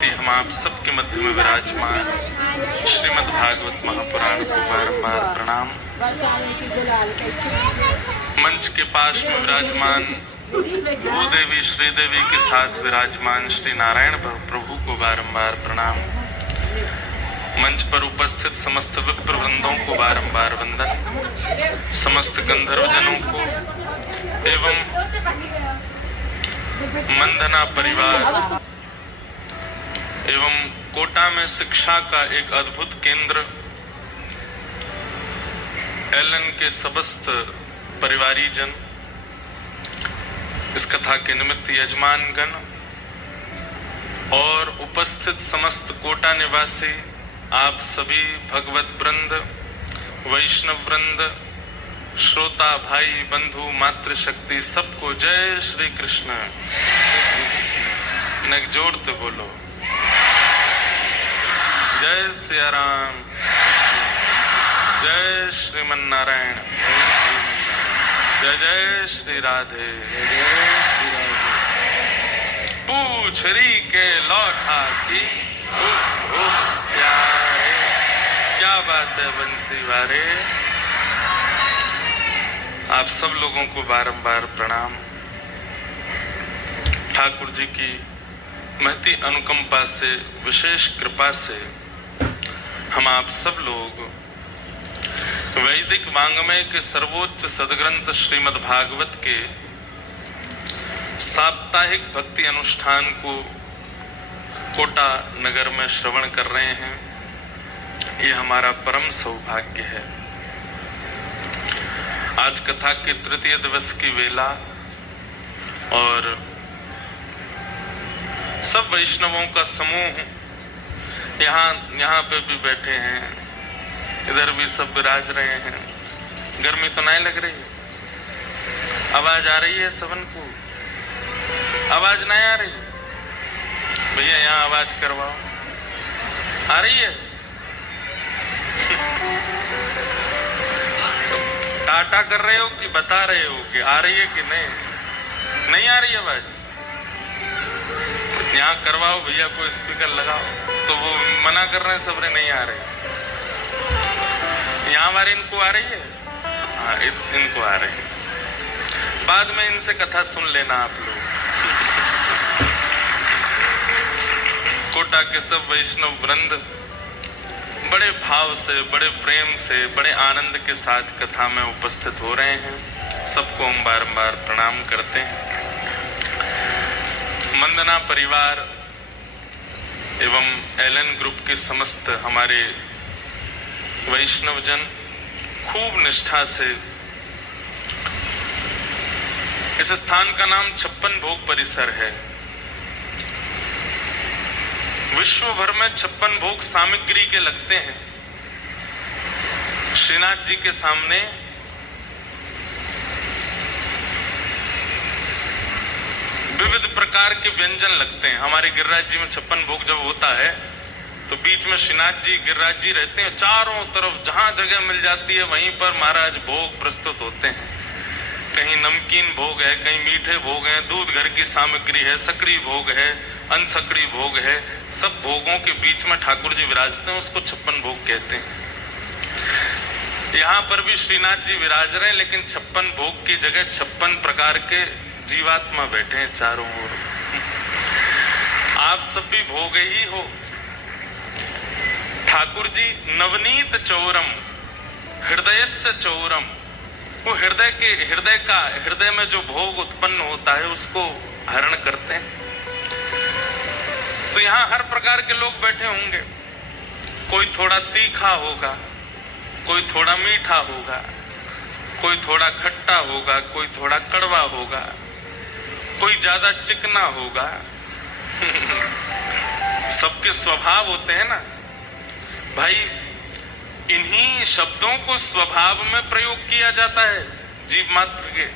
हम आप सबके मध्य में विराजमान श्रीमद् भागवत महापुराण को बारंबार प्रणाम। मंच के पास में विराजमान भूदेवी श्रीदेवी के साथ विराजमान श्री नारायण प्रभु को बारंबार प्रणाम। मंच पर उपस्थित समस्त विप्र वृंदों को बारंबार वंदन। समस्त गंधर्वजनों को एवं मंदना परिवार एवं कोटा में शिक्षा का एक अद्भुत केंद्र एलन के समस्त परिवारीजन, इस कथा के निमित्त यजमानगण और उपस्थित समस्त कोटा निवासी आप सभी भगवत वृंद, वैष्णव वृंद, श्रोता भाई बंधु मातृशक्ति, सबको जय श्री कृष्ण। नेक जोड़ते बोलो जय सिया राम, जय श्रीमन नारायण, जय जय श्री राधे। पूछरी के लौटा की प्यारे, क्या बात है बंसी वारे। आप सब लोगों को बारंबार प्रणाम। ठाकुर जी की महती अनुकंपा से, विशेष कृपा से हम आप सब लोग वैदिक वांग्मय के सर्वोच्च सदग्रंथ श्रीमद् भागवत के साप्ताहिक भक्ति अनुष्ठान को कोटा नगर में श्रवण कर रहे हैं। ये हमारा परम सौभाग्य है। आज कथा के तृतीय दिवस की वेला और सब वैष्णवों का समूह यहाँ पे भी बैठे हैं, इधर भी सब विराज रहे हैं। गर्मी तो नहीं लग रही? आवाज आ रही है सबन को? आवाज नहीं आ रही? भैया यहाँ आवाज करवाओ। आ रही है? टाटा कर रहे हो कि बता रहे हो कि आ रही है कि नहीं? नहीं आ रही आवाज? यहाँ करवाओ भैया, कोई स्पीकर लगाओ। तो वो मना कर रहे हैं सबरे, नहीं आ रहे। यहाँ हमारे इनको आ रही है? हाँ, इनको आ रही है। बाद में इनसे कथा सुन लेना आप लोग। कोटा के सब वैष्णव वृंद बड़े भाव से, बड़े प्रेम से, बड़े आनंद के साथ कथा में उपस्थित हो रहे हैं। सबको हम बारंबार प्रणाम करते हैं। मंदना परिवार एवं एलन ग्रुप के समस्त हमारे वैष्णवजन खूब निष्ठा से, इस स्थान का नाम 56 भोग परिसर है। विश्व भर में 56 भोग सामग्री के लगते हैं। श्रीनाथ जी के सामने विविध प्रकार के व्यंजन लगते हैं। हमारे गिरिराज जी में 56 भोग जब होता है तो बीच में श्रीनाथ जी, गिरिराज जी रहते हैं। चारों तरफ जहां जगह मिल जाती है वहीं पर महाराज भोग प्रस्तुत होते हैं। कहीं नमकीन भोग है, कहीं मीठे भोग हैं, दूध घर की सामग्री है, सकड़ी भोग है, अनसकड़ी भोग है। सब भोगों के बीच में ठाकुर जी विराजते हैं, उसको 56 भोग कहते हैं। यहाँ पर भी श्रीनाथ जी विराज रहे हैं, लेकिन 56 भोग की जगह 56 प्रकार के जीवात्मा बैठे हैं चारों ओर। आप सब भी भोग ही हो। ठाकुर जी नवनीत चौरम हृदयस्य चौरम, वो हृदय में जो भोग उत्पन्न होता है उसको हरण करते हैं। तो यहाँ हर प्रकार के लोग बैठे होंगे। कोई थोड़ा तीखा होगा, कोई थोड़ा मीठा होगा, कोई थोड़ा खट्टा होगा, कोई थोड़ा कड़वा होगा, कोई ज्यादा चिकना होगा। सबके स्वभाव होते हैं ना भाई। इन्हीं शब्दों को स्वभाव में प्रयोग किया जाता है जीव मात्र के।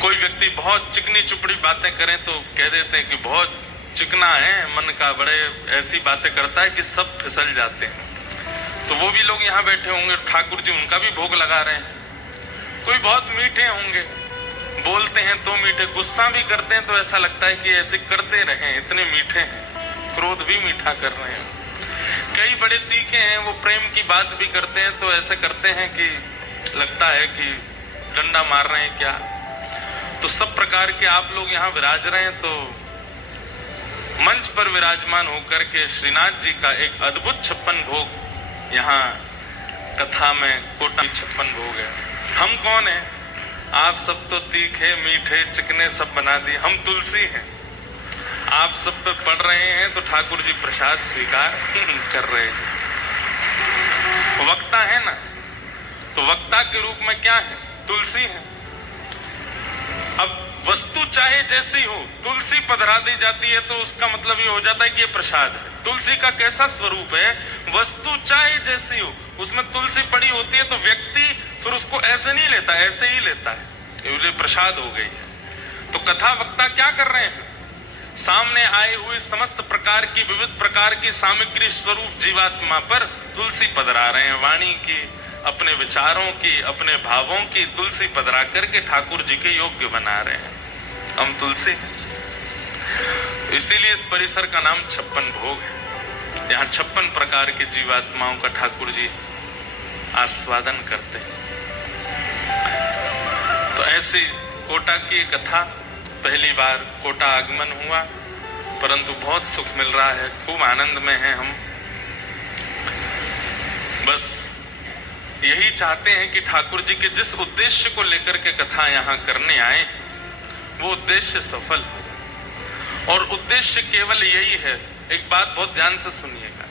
कोई व्यक्ति बहुत चिकनी चुपड़ी बातें करें तो कह देते हैं कि बहुत चिकना है मन का, बड़े ऐसी बातें करता है कि सब फिसल जाते हैं। तो वो भी लोग यहाँ बैठे होंगे, ठाकुर जी उनका भी भोग लगा रहे हैं। कोई बहुत मीठे होंगे, बोलते हैं तो मीठे, गुस्सा भी करते हैं तो ऐसा लगता है कि ऐसे करते रहें, इतने मीठे हैं, क्रोध भी मीठा कर रहे हैं। कई बड़े तीखे हैं, वो प्रेम की बात भी करते हैं तो ऐसे करते हैं कि लगता है कि डंडा मार रहे हैं क्या। तो सब प्रकार के आप लोग यहाँ विराज रहे हैं, तो मंच पर विराजमान होकर के श्रीनाथ जी का एक अद्भुत 56 भोग यहाँ कथा में कोटा 56 भोग है। हम कौन है? आप सब तो तीखे मीठे चिकने सब बना दिए, हम तुलसी हैं। आप सब पे पढ़ रहे हैं तो ठाकुर जी प्रसाद स्वीकार कर रहे हैं। वक्ता है ना, तो वक्ता के रूप में क्या है? तुलसी है। अब वस्तु चाहे जैसी हो, तुलसी पधरा दी जाती है तो उसका मतलब ये हो जाता है कि ये प्रसाद है। तुलसी का कैसा स्वरूप है? वस्तु चाहे जैसी हो, उसमें तुलसी पड़ी होती है तो व्यक्ति फिर उसको ऐसे नहीं लेता, ऐसे ही लेता है, ये प्रसाद हो गई है। तो कथा वक्ता क्या कर रहे हैं? सामने आए हुए समस्त प्रकार की, विविध प्रकार की सामग्री स्वरूप जीवात्मा पर तुलसी पधरा रहे हैं। वाणी की, अपने विचारों की, अपने भावों की तुलसी पधरा करके ठाकुर जी के योग्य बना रहे हैं। हम तुलसी, इसीलिए इस परिसर का नाम 56 भोग है। यहाँ 56 प्रकार के जीवात्माओं का ठाकुर जी आस्वादन करते हैं। तो ऐसी कोटा की कथा, पहली बार कोटा आगमन हुआ, परंतु बहुत सुख मिल रहा है, खूब आनंद में हैं हम। बस यही चाहते हैं कि ठाकुर जी के जिस उद्देश्य को लेकर के कथा यहाँ करने आए, वो उद्देश्य सफल हो। और उद्देश्य केवल यही है, एक बात बहुत ध्यान से सुनिएगा,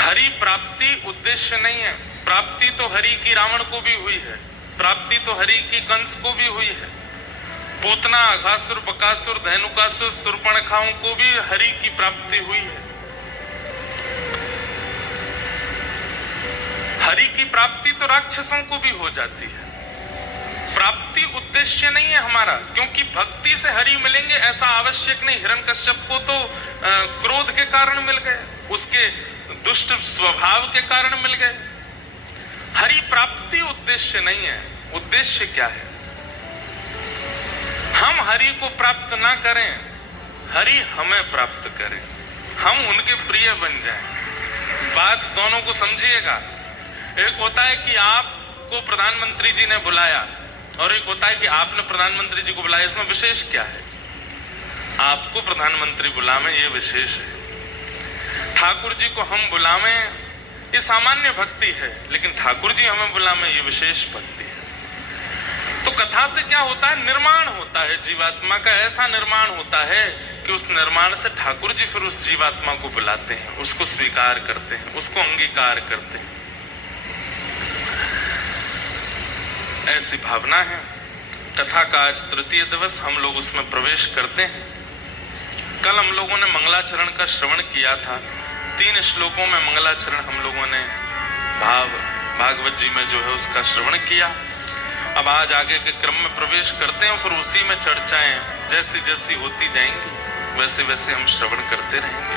हरि प्राप्ति उद्देश्य नहीं है। प्राप्ति तो हरि की रावण को भी हुई है, प्राप्ति तो हरि की कंस को भी हुई है, पूतना, अघासुर, बकासुर, धेनुकासुर, शूर्पणखाओं को भी हरि की प्राप्ति हुई है। हरि की प्राप्ति तो राक्षसों को भी हो जाती है। प्राप्ति उद्देश्य नहीं है हमारा, क्योंकि भक्ति से हरि मिलेंगे ऐसा आवश्यक नहीं। हिरण्यकश्यप को तो क्रोध के कारण मिल गए, उसके दुष्ट स्वभाव के कारण मिल गए। हरि प्राप्ति उद्देश्य नहीं है। उद्देश्य क्या है? हम हरि को प्राप्त ना करें, हरि हमें प्राप्त करें, हम उनके प्रिय बन जाएं। बात दोनों को समझिएगा। एक होता है कि आपको प्रधानमंत्री जी ने बुलाया, और एक होता है कि आपने प्रधानमंत्री जी को बुलाया। इसमें विशेष क्या है? आपको प्रधानमंत्री बुलावें, ये विशेष है। ठाकुर जी को हम बुलावें, ये सामान्य भक्ति है, लेकिन ठाकुर जी हमें बुलावें, ये विशेष भक्ति है। तो कथा से क्या होता है? निर्माण होता है जीवात्मा का। ऐसा निर्माण होता है कि उस निर्माण से ठाकुर जी फिर उस जीवात्मा को बुलाते हैं, उसको स्वीकार करते हैं, उसको अंगीकार करते हैं। ऐसी भावना है। कथा का आज तृतीय दिवस, हम लोग उसमें प्रवेश करते हैं। कल हम लोगों ने मंगलाचरण का श्रवण किया था। 3 श्लोकों में मंगलाचरण हम लोगों ने भागवत जी में जो है उसका श्रवण किया। अब आज आगे के क्रम में प्रवेश करते हैं, फिर उसी में चर्चाएं जैसी जैसी होती जाएंगी वैसे वैसे हम श्रवण करते रहेंगे।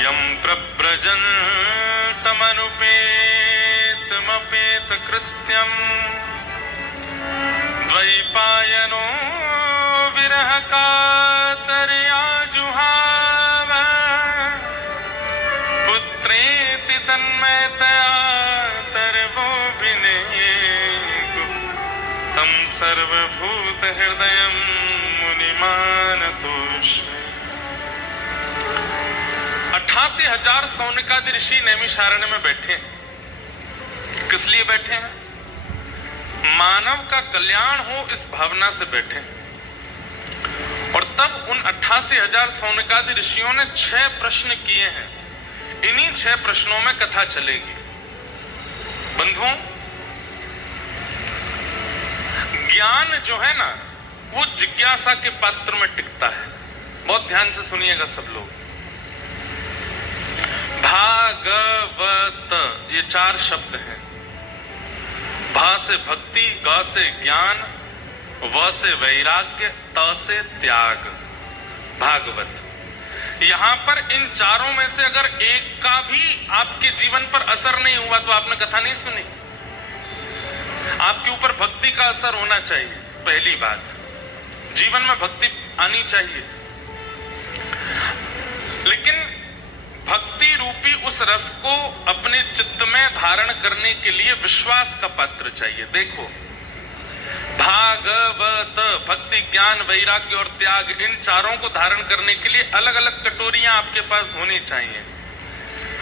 यम प्रव्रजन तमनुपेतमपेत कृत्यम द्वैपायनो विरह कातर्या जुहाव पुत्रेति तन्मयतया तर्वोऽभिनेतु तं सर्वभूत हृदयं मुनिमानतोऽस्मि। 88,000 सौनकादि ऋषि नैमिषारण्य में बैठे हैं। किस लिए बैठे हैं? मानव का कल्याण हो इस भावना से बैठे। और तब उन 88,000 सौनकादि ऋषियों ने 6 प्रश्न किए हैं। इन्हीं 6 प्रश्नों में कथा चलेगी। बंधुओं, ज्ञान जो है ना, वो जिज्ञासा के पात्र में टिकता है। बहुत ध्यान से सुनिएगा सब लोग। भागवत, ये 4 शब्द हैं। भा से भक्ति, ग से ज्ञान, व से वैराग्य, त से त्याग। भागवत, यहां पर इन चारों में से अगर एक का भी आपके जीवन पर असर नहीं हुआ तो आपने कथा नहीं सुनी। आपके ऊपर भक्ति का असर होना चाहिए। पहली बात, जीवन में भक्ति आनी चाहिए, लेकिन भक्ति रूपी उस रस को अपने चित्त में धारण करने के लिए विश्वास का पात्र चाहिए। देखो, भागवत, भक्ति, ज्ञान, वैराग्य और त्याग, इन चारों को धारण करने के लिए अलग अलग कटोरियां आपके पास होनी चाहिए।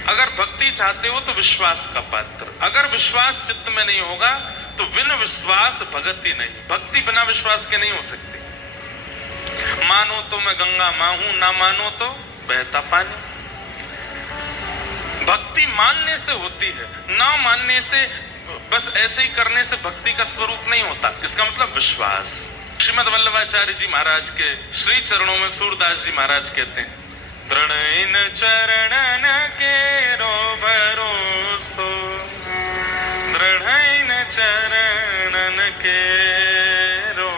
अगर भक्ति चाहते हो तो विश्वास का पात्र, अगर विश्वास चित्त में नहीं होगा तो बिन विश्वास भगति नहीं, भक्ति बिना विश्वास के नहीं हो सकती। मानो तो मैं गंगा मां हूं, ना मानो तो बहता पानी। भक्ति मानने से होती है, ना मानने से, बस ऐसे ही करने से भक्ति का स्वरूप नहीं होता। इसका मतलब विश्वास। श्रीमद् वल्लभाचार्य जी महाराज के श्री चरणों में सूरदास जी महाराज कहते हैं, दृढ़ इन चरणन के रो भरोसो, दृढ़ इन चरणन के रो,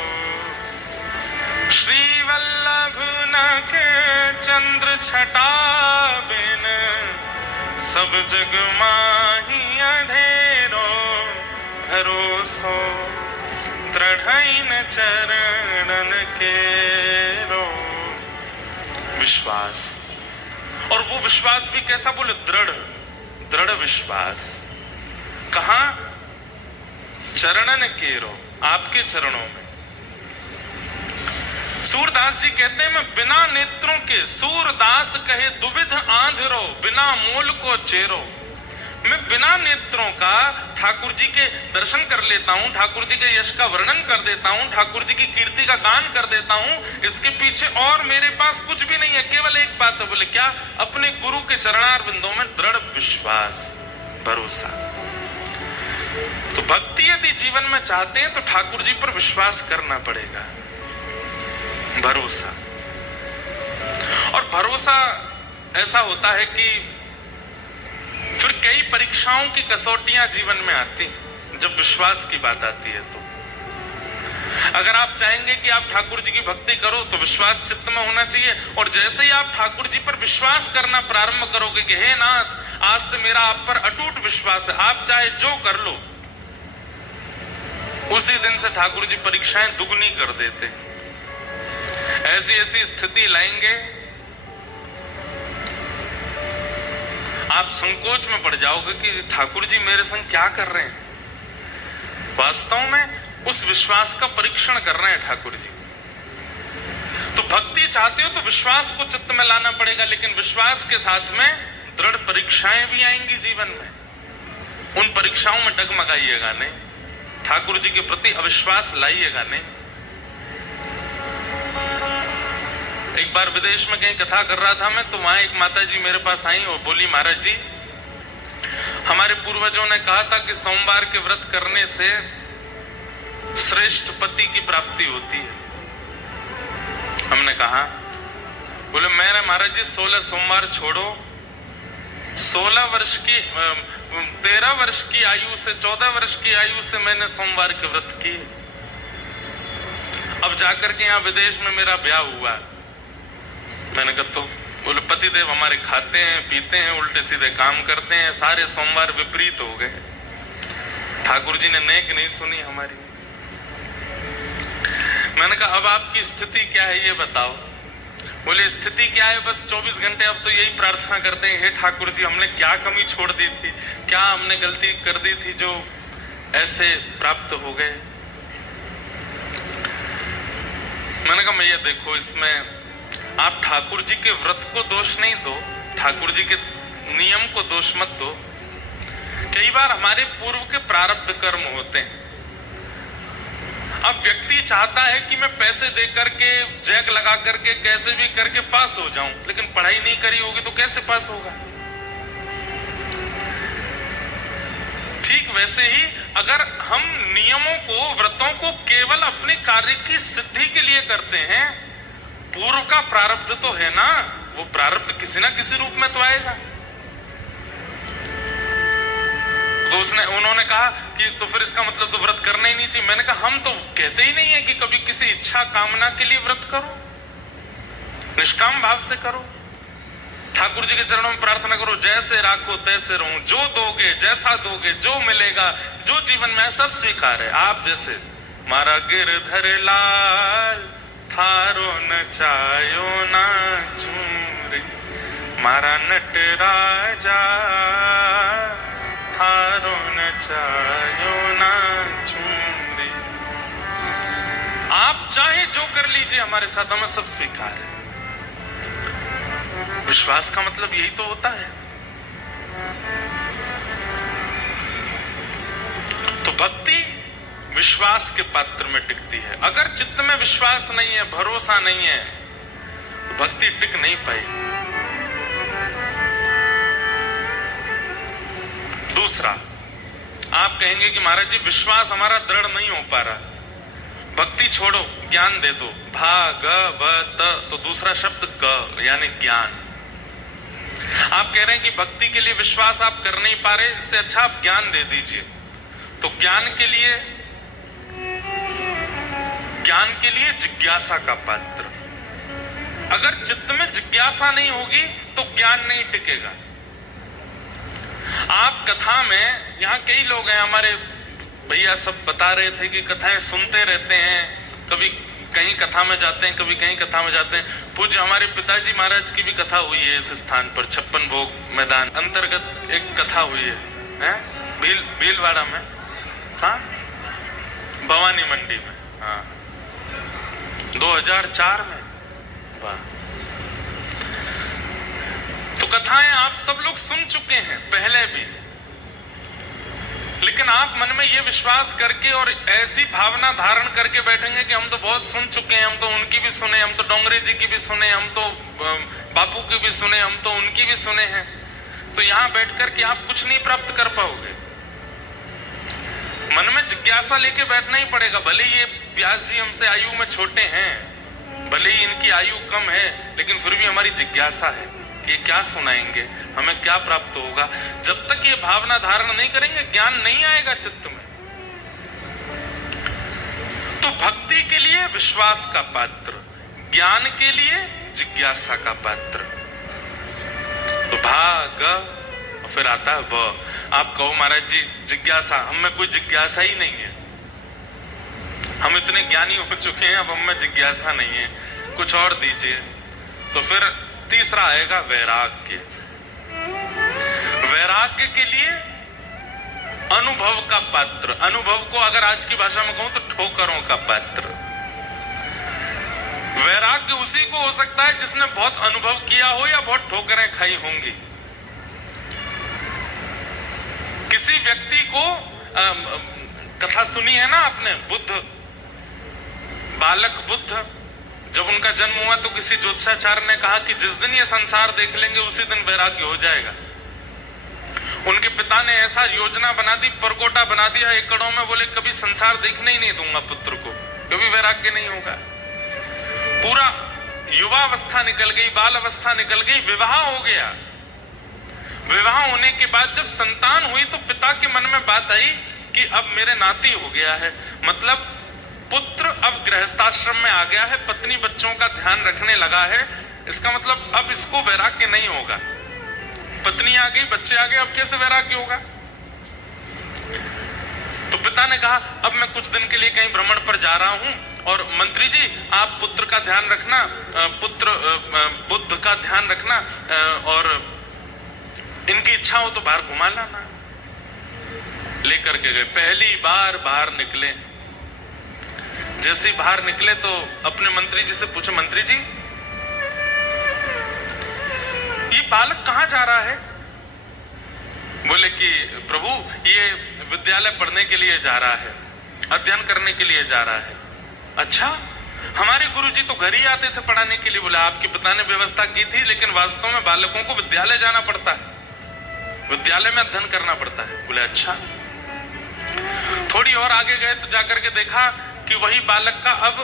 श्री वल्लभ न के चंद्र छटा बिन, सब जग माही अंधेरो भरोसो, दृढ़ चरणन के रो। विश्वास, और वो विश्वास भी कैसा बोले, दृढ़, दृढ़ विश्वास। कहां? चरणन के रो, आपके चरणों में। सूरदास जी कहते हैं, मैं बिना नेत्रों के, सूरदास कहे दुविध आंधरो, बिना मोल को चेरो। मैं बिना नेत्रों का ठाकुर जी के दर्शन कर लेता हूं, ठाकुर जी के यश का वर्णन कर देता हूं, ठाकुर जी की कीर्ति का गान कर देता हूं। इसके पीछे और मेरे पास कुछ भी नहीं है, केवल एक बात है, बोले क्या? अपने गुरु के चरणार बिंदों में दृढ़ विश्वास, भरोसा। तो भक्ति यदि जीवन में चाहते हैं तो ठाकुर जी पर विश्वास करना पड़ेगा, भरोसा। और भरोसा ऐसा होता है कि फिर कई परीक्षाओं की कसौटियां जीवन में आती हैं जब विश्वास की बात आती है। तो अगर आप चाहेंगे कि आप ठाकुर जी की भक्ति करो तो विश्वास चित्त में होना चाहिए, और जैसे ही आप ठाकुर जी पर विश्वास करना प्रारंभ करोगे कि हे नाथ, आज से मेरा आप पर अटूट विश्वास है, आप चाहे जो कर लो, उसी दिन से ठाकुर जी परीक्षाएं दुगनी कर देते हैं। ऐसी ऐसी स्थिति लाएंगे आप संकोच में पड़ जाओगे कि ठाकुर जी मेरे संग क्या कर रहे हैं। वास्तव में उस विश्वास का परीक्षण कर रहे हैं ठाकुर जी। तो भक्ति चाहते हो तो विश्वास को चित्त में लाना पड़ेगा, लेकिन विश्वास के साथ में दृढ़ परीक्षाएं भी आएंगी जीवन में। उन परीक्षाओं में डगमगाइएगा नहीं, ठाकुर जी के प्रति अविश्वास लाइएगा नहीं। एक बार विदेश में कहीं कथा कर रहा था मैं, तो वहां एक माता जी मेरे पास आई और बोली, महाराज जी, हमारे पूर्वजों ने कहा था कि सोमवार के व्रत करने से श्रेष्ठ पति की प्राप्ति होती है। हमने कहा, बोले मैंने महाराज जी 16 सोमवार छोड़ो, 16 वर्ष की 13 वर्ष की आयु से 14 वर्ष की आयु से मैंने सोमवार के व्रत किए। अब जाकर के यहाँ विदेश में मेरा ब्याह हुआ। मैंने कहा तो? बोले पतिदेव हमारे खाते हैं, पीते हैं, उल्टे सीधे काम करते हैं, सारे सोमवार विपरीत हो गए। ठाकुर जी ने नेक नहीं सुनी हमारी। मैंने कहा अब आपकी स्थिति क्या है ये बताओ। बोले स्थिति क्या है, बस 24 घंटे अब तो यही प्रार्थना करते हैं, हे ठाकुर जी हमने क्या कमी छोड़ दी थी, क्या हमने गलती कर दी थी जो ऐसे प्राप्त हो गए। मैंने कहा मैया देखो, इसमें आप ठाकुर जी के व्रत को दोष नहीं दो, ठाकुर जी के नियम को दोष मत दो। कई बार हमारे पूर्व के प्रारब्ध कर्म होते हैं। अब व्यक्ति चाहता है कि मैं पैसे दे करके, जैक लगा करके, कैसे भी करके पास हो जाऊं, लेकिन पढ़ाई नहीं करी होगी तो कैसे पास होगा। ठीक वैसे ही अगर हम नियमों को, व्रतों को केवल अपने कार्य की सिद्धि के लिए करते हैं, पूर्व का प्रारब्ध तो है ना, वो प्रारब्ध किसी ना किसी रूप में तो आएगा। तो उन्होंने कहा कि तो फिर इसका मतलब तो व्रत करना ही नहीं चाहिए। मैंने कहा हम तो कहते ही नहीं है कि कभी किसी इच्छा कामना के लिए व्रत करो, निष्काम भाव से करो। ठाकुर जी के चरणों में प्रार्थना करो, जैसे राखो तैसे रहूं, जो दोगे जैसा दोगे, जो मिलेगा, जो जीवन में सब स्वीकार है, आप जैसे। मारा गिरधर लाल थारो न चायो ना चूरी, मारा नटराजा थारो न चायो ना चूरी। आप चाहे जो कर लीजिए हमारे साथ, हमें सब स्वीकार है। विश्वास का मतलब यही तो होता है। तो भक्ति विश्वास के पात्र में टिकती है। अगर चित्त में विश्वास नहीं है, भरोसा नहीं है, तो भक्ति टिक नहीं पाएगी। दूसरा, आप कहेंगे कि महाराज जी विश्वास हमारा दृढ़ नहीं हो पा रहा, भक्ति छोड़ो, ज्ञान दे दो। भागवत, तो दूसरा शब्द ग यानी ज्ञान। आप कह रहे हैं कि भक्ति के लिए विश्वास आप कर नहीं पा रहे, इससे अच्छा आप ज्ञान दे दीजिए। तो ज्ञान के लिए जिज्ञासा का पात्र। अगर चित्त में जिज्ञासा नहीं होगी तो ज्ञान नहीं टिकेगा। आप कथा में, यहाँ कई लोग हैं हमारे भैया, सब बता रहे थे कि कथाएं सुनते रहते हैं, कभी कहीं कथा में जाते हैं, कभी कहीं कथा में जाते हैं। पूज्य हमारे पिताजी महाराज की भी कथा हुई है इस स्थान पर, 56 भोग मैदान अंतर्गत एक कथा हुई है, भीलवाड़ा में, हाँ, भवानी मंडी में, हाँ, 2004 में। वाह। तो कथाएं आप सब लोग सुन चुके हैं पहले भी, लेकिन आप मन में ये विश्वास करके और ऐसी भावना धारण करके बैठेंगे कि हम तो बहुत सुन चुके हैं, हम तो उनकी भी सुने, हम तो डोंगरे जी की भी सुने, हम तो बापू की भी सुने, हम तो उनकी भी सुने हैं। तो यहां बैठकर के आप कुछ नहीं प्राप्त कर पाओगे। मन में जिज्ञासा लेके बैठना ही पड़ेगा। भले ये व्यास जी हमसे आयु में छोटे हैं, भले ही इनकी आयु कम है, लेकिन फिर भी हमारी जिज्ञासा है कि ये क्या सुनाएंगे, हमें क्या प्राप्त होगा। जब तक ये भावना धारण नहीं करेंगे, ज्ञान नहीं आएगा चित्त में। तो भक्ति के लिए विश्वास का पात्र, ज्ञान के लिए जिज्ञासा का पात्र। तो भाग और फिर आता है व। आप कहो महाराज जी जिज्ञासा, हम में कोई जिज्ञासा ही नहीं है, हम इतने ज्ञानी हो चुके हैं, अब हम में जिज्ञासा नहीं है, कुछ और दीजिए। तो फिर तीसरा आएगा वैराग्य। वैराग्य के लिए अनुभव का पात्र। अनुभव को अगर आज की भाषा में कहूं तो ठोकरों का पात्र। वैराग्य उसी को हो सकता है जिसने बहुत अनुभव किया हो या बहुत ठोकरें खाई होंगी। किसी व्यक्ति को कथा सुनी है ना आपने, बुद्ध, बालक बुद्ध, जब उनका जन्म हुआ तो किसी ज्योतिषाचार्य ने कहा कि जिस दिन ये संसार देख लेंगे उसी दिन वैराग्य हो जाएगा। उनके पिता ने ऐसा योजना बना दी, परकोटा बना दिया एकड़ों में, बोले कभी संसार देखने ही नहीं दूंगा पुत्र को, कभी वैराग्य नहीं होगा। पूरा युवावस्था निकल गई, बाल अवस्था निकल गई, विवाह हो गया। विवाह होने के बाद जब संतान हुई तो पिता के मन में बात आई कि अब मेरे नाती हो गया है, मतलब पुत्र अब गृहस्थाश्रम में आ गया है, पत्नी बच्चों का ध्यान रखने लगा है, इसका मतलब अब इसको वैराग्य नहीं होगा। पत्नी आ गई, बच्चे आ गए, अब कैसे वैराग्य होगा। तो पिता ने कहा अब मैं कुछ दिन के लिए कहीं भ्रमण पर जा रहा हूं, और मंत्री जी आप पुत्र का ध्यान रखना, पुत्र बुद्ध का ध्यान रखना, और इनकी इच्छा हो तो बाहर घुमा लाना। लेकर के गए, पहली बार बाहर निकले। जैसे ही बाहर निकले तो अपने मंत्री जी से पूछे, मंत्री जी ये बालक कहां जा रहा है? बोले कि प्रभु ये विद्यालय पढ़ने के लिए जा रहा है, अध्ययन करने के लिए जा रहा है। अच्छा, हमारे गुरुजी तो घर ही आते थे पढ़ाने के लिए। बोला आपके पिता ने व्यवस्था की थी, लेकिन वास्तव में बालकों को विद्यालय जाना पड़ता है, विद्यालय में अध्ययन करना पड़ता है। बोले अच्छा। थोड़ी और आगे गए तो जाकर के देखा कि वही बालक का अब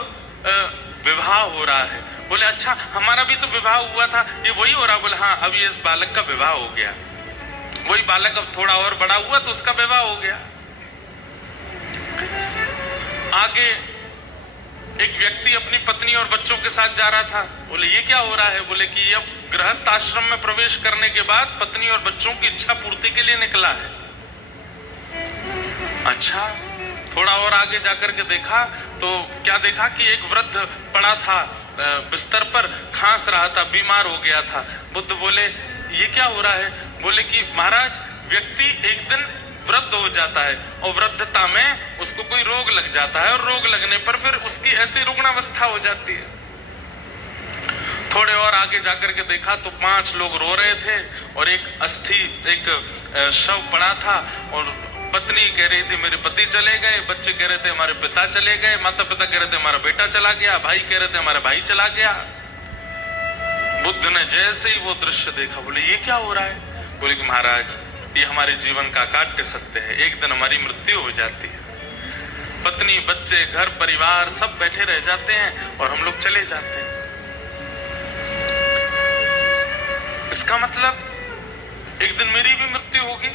विवाह हो रहा है। बोले अच्छा, हमारा भी तो विवाह हुआ था, ये वही हो रहा? बोले हाँ, अब ये इस बालक का विवाह हो गया। वही बालक अब थोड़ा और बड़ा हुआ तो उसका विवाह हो गया। आगे एक व्यक्ति अपनी पत्नी और बच्चों के साथ जा रहा था। बोले ये क्या हो रहा है? बोले कि अब गृहस्थ आश्रम में प्रवेश करने के बाद पत्नी और बच्चों की इच्छा पूर्ति के लिए निकला है। अच्छा, थोड़ा और आगे जाकर के देखा तो क्या देखा कि एक वृद्ध पड़ा था बिस्तर पर, खांस रहा था, बीमार हो गया था। बुद्ध बोले ये क्या हो रहा है? बोले कि महाराज, व्यक्ति एक दिन वृद्ध हो जाता है और वृद्धता में उसको कोई रोग लग जाता है और रोग लगने पर फिर उसकी ऐसी रुग्णावस्था हो जाती है। थोड़े और आगे जाकर के देखा तो 5 लोग रो रहे थे और एक शव पड़ा था और पत्नी कह रही थी मेरे पति चले गए, बच्चे कह रहे थे हमारे पिता चले गए, माता पिता कह रहे थे हमारा बेटा चला गया, भाई कह रहे थे हमारा भाई चला गया। बुद्ध ने जैसे ही वो दृश्य देखा बोले ये क्या हो रहा है? बोले कि महाराज, ये हमारे जीवन का काट्य सत्य है, एक दिन हमारी मृत्यु हो जाती है। पत्नी, बच्चे, घर परिवार सब बैठे रह जाते हैं और हम लोग चले जाते हैं। इसका मतलब एक दिन मेरी भी मृत्यु होगी।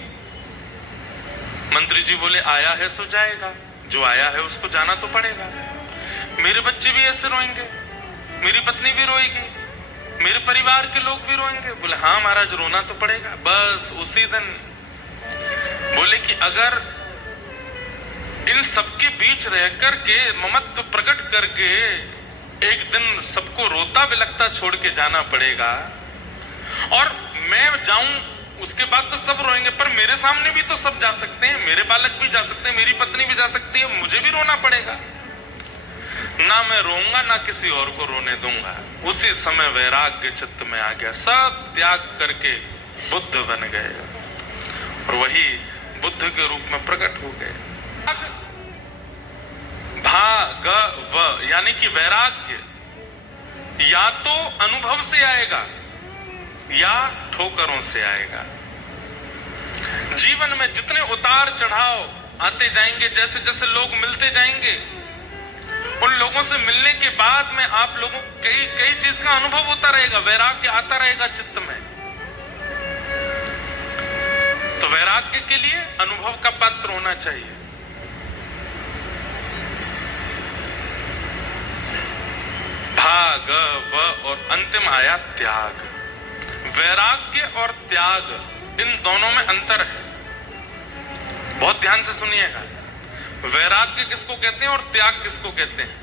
मंत्री जी बोले आया है सो जाएगा, जो आया है उसको जाना तो पड़ेगा। मेरे बच्चे भी ऐसे रोएंगे, मेरी पत्नी भी रोएगी, मेरे परिवार के लोग भी रोएंगे। बोले हाँ महाराज, रोना तो पड़ेगा। बस उसी दिन बोले कि अगर इन सबके बीच रहकर के ममत्व प्रकट करके एक दिन सबको रोता बिलखता छोड़ के जाना पड़ेगा और मैं जाऊं, उसके बाद तो सब रोएंगे, पर मेरे सामने भी तो सब जा सकते हैं, मेरे बालक भी जा सकते हैं, मेरी पत्नी भी जा सकती है, मुझे भी रोना पड़ेगा। ना मैं रोऊंगा ना किसी और को रोने दूंगा। उसी समय वैराग्य चित्त में आ गया, सब त्याग करके बुद्ध बन गए और वही बुद्ध के रूप में प्रकट हो गए। भागव यानी कि वैराग्य या तो अनुभव से आएगा या ठोकरों से आएगा। जीवन में जितने उतार चढ़ाव आते जाएंगे, जैसे जैसे लोग मिलते जाएंगे, उन लोगों से मिलने के बाद में आप लोगों को कई चीज का अनुभव होता रहेगा, वैराग्य आता रहेगा चित्त में। तो वैराग्य के लिए अनुभव का पात्र होना चाहिए। भाग व और अंतिम आया त्याग। वैराग्य और त्याग इन दोनों में अंतर है, बहुत ध्यान से सुनिएगा। वैराग्य किसको कहते हैं और त्याग किसको कहते हैं?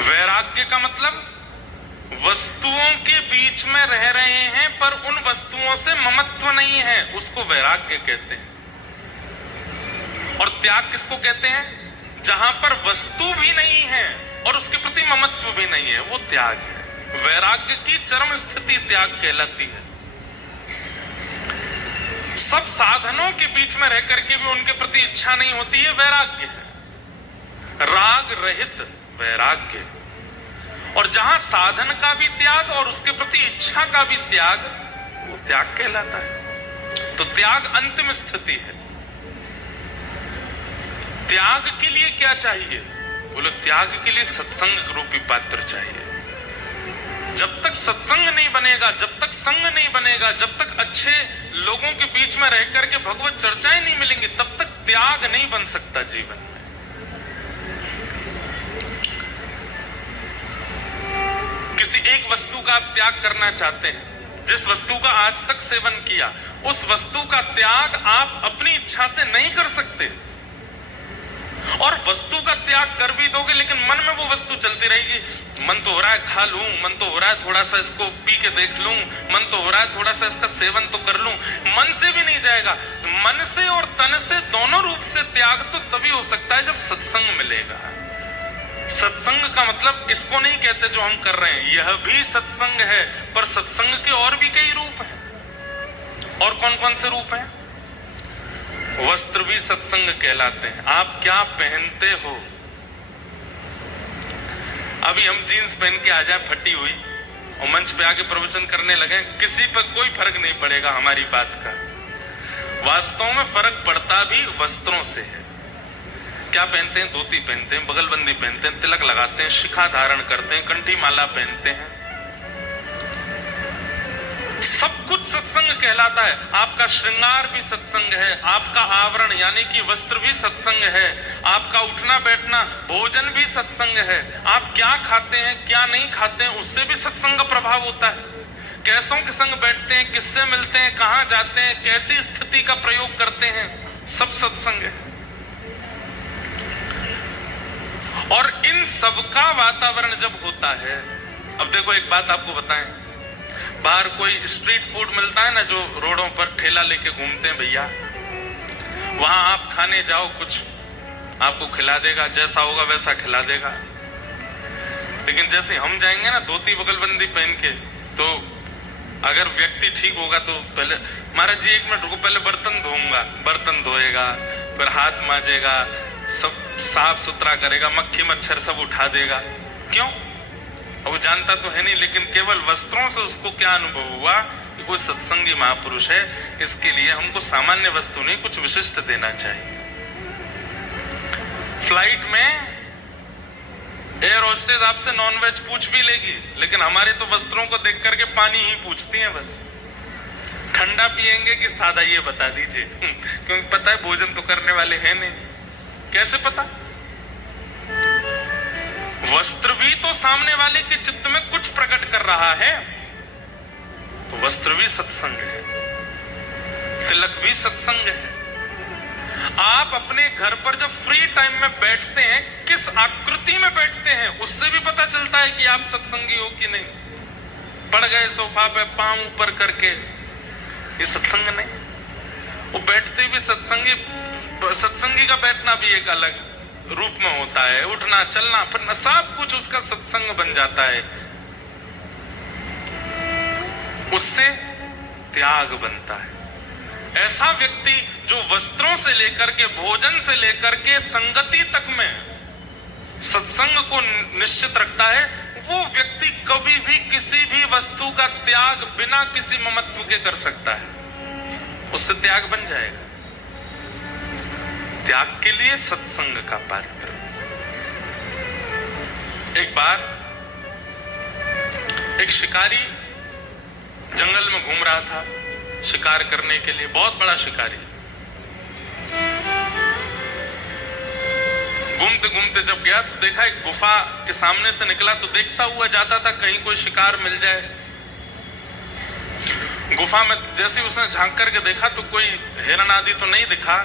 वैराग्य का मतलब वस्तुओं के बीच में रह रहे हैं पर उन वस्तुओं से ममत्व नहीं है, उसको वैराग्य कहते हैं। और त्याग किसको कहते हैं? जहां पर वस्तु भी नहीं है और उसके प्रति ममत्व भी नहीं है, वो त्याग है। वैराग्य की चरम स्थिति त्याग कहलाती है। सब साधनों के बीच में रह करके भी उनके प्रति इच्छा नहीं होती है, वैराग्य है। राग रहित वैराग्य। और जहां साधन का भी त्याग और उसके प्रति इच्छा का भी त्याग, वो त्याग कहलाता है। तो त्याग अंतिम स्थिति है। त्याग के लिए क्या चाहिए? बोलो त्याग के लिए सत्संग रूपी पात्र चाहिए। जब तक सत्संग नहीं बनेगा, जब तक संग नहीं बनेगा, जब तक अच्छे लोगों के बीच में रह करके भगवत चर्चाएं नहीं मिलेंगी, तब तक त्याग नहीं बन सकता जीवन में। किसी एक वस्तु का आप त्याग करना चाहते हैं, जिस वस्तु का आज तक सेवन किया, उस वस्तु का त्याग आप अपनी इच्छा से नहीं कर सकते। और वस्तु का त्याग कर भी दोगे लेकिन मन में वो वस्तु चलती रहेगी। मन तो हो रहा है खा लूं, मन तो हो रहा है थोड़ा सा इसको पी के देख लूं, मन तो हो रहा है थोड़ा सा इसका सेवन तो कर लूं, मन से भी नहीं जाएगा। मन से और तन से दोनों रूप से त्याग तो तभी हो सकता है जब सत्संग मिलेगा। सत्संग का मतलब इसको नहीं कहते जो हम कर रहे हैं, यह भी सत्संग है, पर सत्संग के और भी कई रूप हैं। और कौन कौन से रूप हैं? वस्त्र भी सत्संग कहलाते हैं। आप क्या पहनते हो? अभी हम जीन्स पहन के आ जाए फटी हुई और मंच पे आके प्रवचन करने लगे, किसी पर कोई फर्क नहीं पड़ेगा हमारी बात का। वास्तव में फर्क पड़ता भी वस्त्रों से है। क्या पहनते हैं? धोती पहनते हैं, बगलबंदी पहनते हैं, तिलक लगाते हैं, शिखा धारण करते हैं, कंठी माला पहनते हैं। सब कुछ सत्संग कहलाता है। आपका श्रृंगार भी सत्संग है, आपका आवरण यानी कि वस्त्र भी सत्संग है, आपका उठना बैठना भोजन भी सत्संग है, आप क्या खाते हैं क्या नहीं खाते हैं उससे भी सत्संग का प्रभाव होता है। कैसों के संग बैठते हैं, किससे मिलते हैं, कहां जाते हैं, कैसी स्थिति का प्रयोग करते हैं, सब सत्संग है। और इन सबका वातावरण जब होता है, अब देखो एक बात आपको बताएं, बाहर कोई स्ट्रीट फूड मिलता है ना, जो रोडों पर ठेला लेके घूमते हैं भैया, वहां आप खाने जाओ, कुछ आपको खिला देगा, जैसा होगा वैसा खिला देगा। लेकिन जैसे हम जाएंगे ना धोती बगलबंदी पहन के, तो अगर व्यक्ति ठीक होगा तो पहले महाराज जी 1 मिनट रुको, पहले बर्तन धोऊंगा, बर्तन धोएगा, फिर हाथ मांजेगा, सब साफ सुथरा करेगा, मक्खी मच्छर सब उठा देगा। क्यों? वो जानता तो है नहीं, लेकिन केवल वस्त्रों से उसको क्या अनुभव हुआ कि कोई सत्संगी महापुरुष है। इसके लिए हमको सामान्य वस्तु नहीं, कुछ विशिष्ट देना चाहिए। फ्लाइट में एयर होस्टेस आपसे नॉनवेज पूछ भी लेगी, लेकिन हमारे तो वस्त्रों को देख करके पानी ही पूछती हैं बस। ठंडा पिएंगे कि सादा, ये बता दीजिए, क्योंकि पता है भोजन तो करने वाले हैं नहीं। कैसे पता? वस्त्र भी तो सामने वाले के चित्त में कुछ प्रकट कर रहा है, तो वस्त्र भी सत्संग है, तिलक भी सत्संग है। आप अपने घर पर जब फ्री टाइम में बैठते हैं, किस आकृति में बैठते हैं, उससे भी पता चलता है कि आप सत्संगी हो कि नहीं। पड़ गए सोफा पे पांव ऊपर करके, ये सत्संग नहीं। वो बैठते भी सत्संगी का बैठना भी एक अलग रूप में होता है, उठना चलना फिरना सब कुछ उसका सत्संग बन जाता है। उससे त्याग बनता है। ऐसा व्यक्ति जो वस्त्रों से लेकर के भोजन से लेकर के संगति तक में सत्संग को निश्चित रखता है, वो व्यक्ति कभी भी किसी भी वस्तु का त्याग बिना किसी ममत्व के कर सकता है, उससे त्याग बन जाएगा। त्याग के लिए सत्संग का पात्र। एक बार एक शिकारी जंगल में घूम रहा था शिकार करने के लिए, बहुत बड़ा शिकारी। घूमते घूमते जब गया तो देखा एक गुफा के सामने से निकला, तो देखता हुआ जाता था कहीं कोई शिकार मिल जाए। गुफा में जैसे उसने झांक करके देखा तो कोई हिरण आदि तो नहीं दिखा।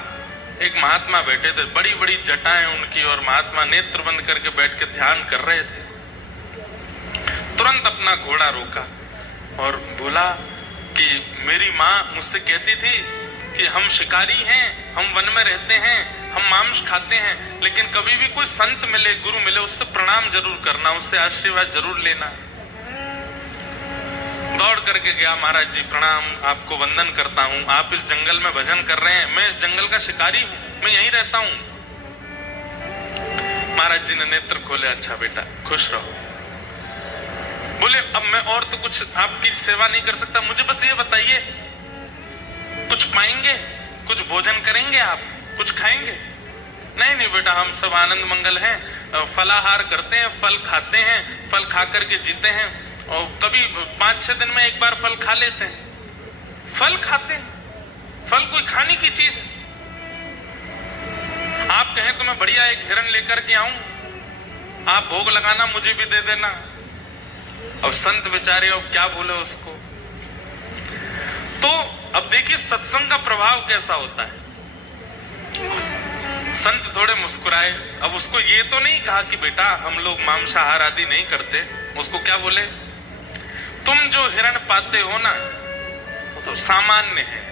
एक महात्मा बैठे थे, बड़ी बड़ी जटाएं उनकी, और महात्मा नेत्र बंद करके बैठ के ध्यान कर रहे थे। तुरंत अपना घोड़ा रोका और बोला कि मेरी माँ मुझसे कहती थी कि हम शिकारी हैं, हम वन में रहते हैं, हम मांस खाते हैं, लेकिन कभी भी कोई संत मिले, गुरु मिले, उससे प्रणाम जरूर करना, उससे आशीर्वाद जरूर लेना। दौड़ करके गया, महाराज जी प्रणाम, आपको वंदन करता हूं, आप इस जंगल में भजन कर रहे हैं, मैं इस जंगल का शिकारी हूं, मैं यहीं रहता हूं। महाराज जी ने नेत्र खोले, अच्छा बेटा खुश रहो। बोले अब मैं और तो कुछ आपकी सेवा नहीं कर सकता, मुझे बस ये बताइए कुछ पाएंगे, कुछ भोजन करेंगे, आप कुछ खाएंगे? नहीं नहीं बेटा, हम सब आनंद मंगल हैं, फलाहार करते हैं, फल खाते हैं, फल खा करके जीते हैं, और कभी 5-6 दिन में एक बार फल खा लेते हैं। फल खाते हैं, फल कोई खाने की चीज है। आप कहें तो मैं बढ़िया एक हिरण लेकर के आऊं, आप भोग लगाना, मुझे भी दे देना। अब संत बेचारे अब क्या बोले उसको। तो अब देखिए सत्संग का प्रभाव कैसा होता है। संत थोड़े मुस्कुराए, अब उसको ये तो नहीं कहा कि बेटा हम लोग मांसाहार आदि नहीं करते, उसको क्या बोले, तुम जो हिरण पाते हो ना वो तो सामान्य है,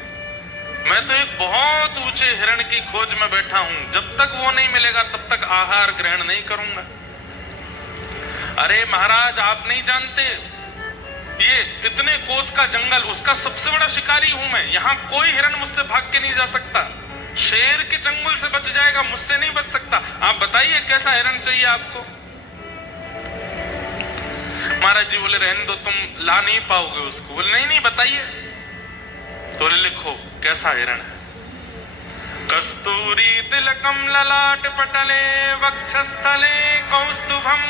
मैं तो एक बहुत ऊंचे हिरण की खोज में बैठा हूं, जब तक वो नहीं मिलेगा तब तक आहार ग्रहण नहीं करूंगा। अरे महाराज आप नहीं जानते, ये इतने कोस का जंगल, उसका सबसे बड़ा शिकारी हूं मैं, यहां कोई हिरण मुझसे भाग के नहीं जा सकता, शेर के चंगुल से बच जाएगा, मुझसे नहीं बच सकता। आप बताइए कैसा हिरण चाहिए आपको? महाराज जी बोले रहने दो, तुम ला नहीं पाओगे उसको। बोले नहीं नहीं बताइए। तो लिखो कैसा हिरण है। कस्तूरी तिलकम ललाट पटले वक्षस्थले कौस्तुभम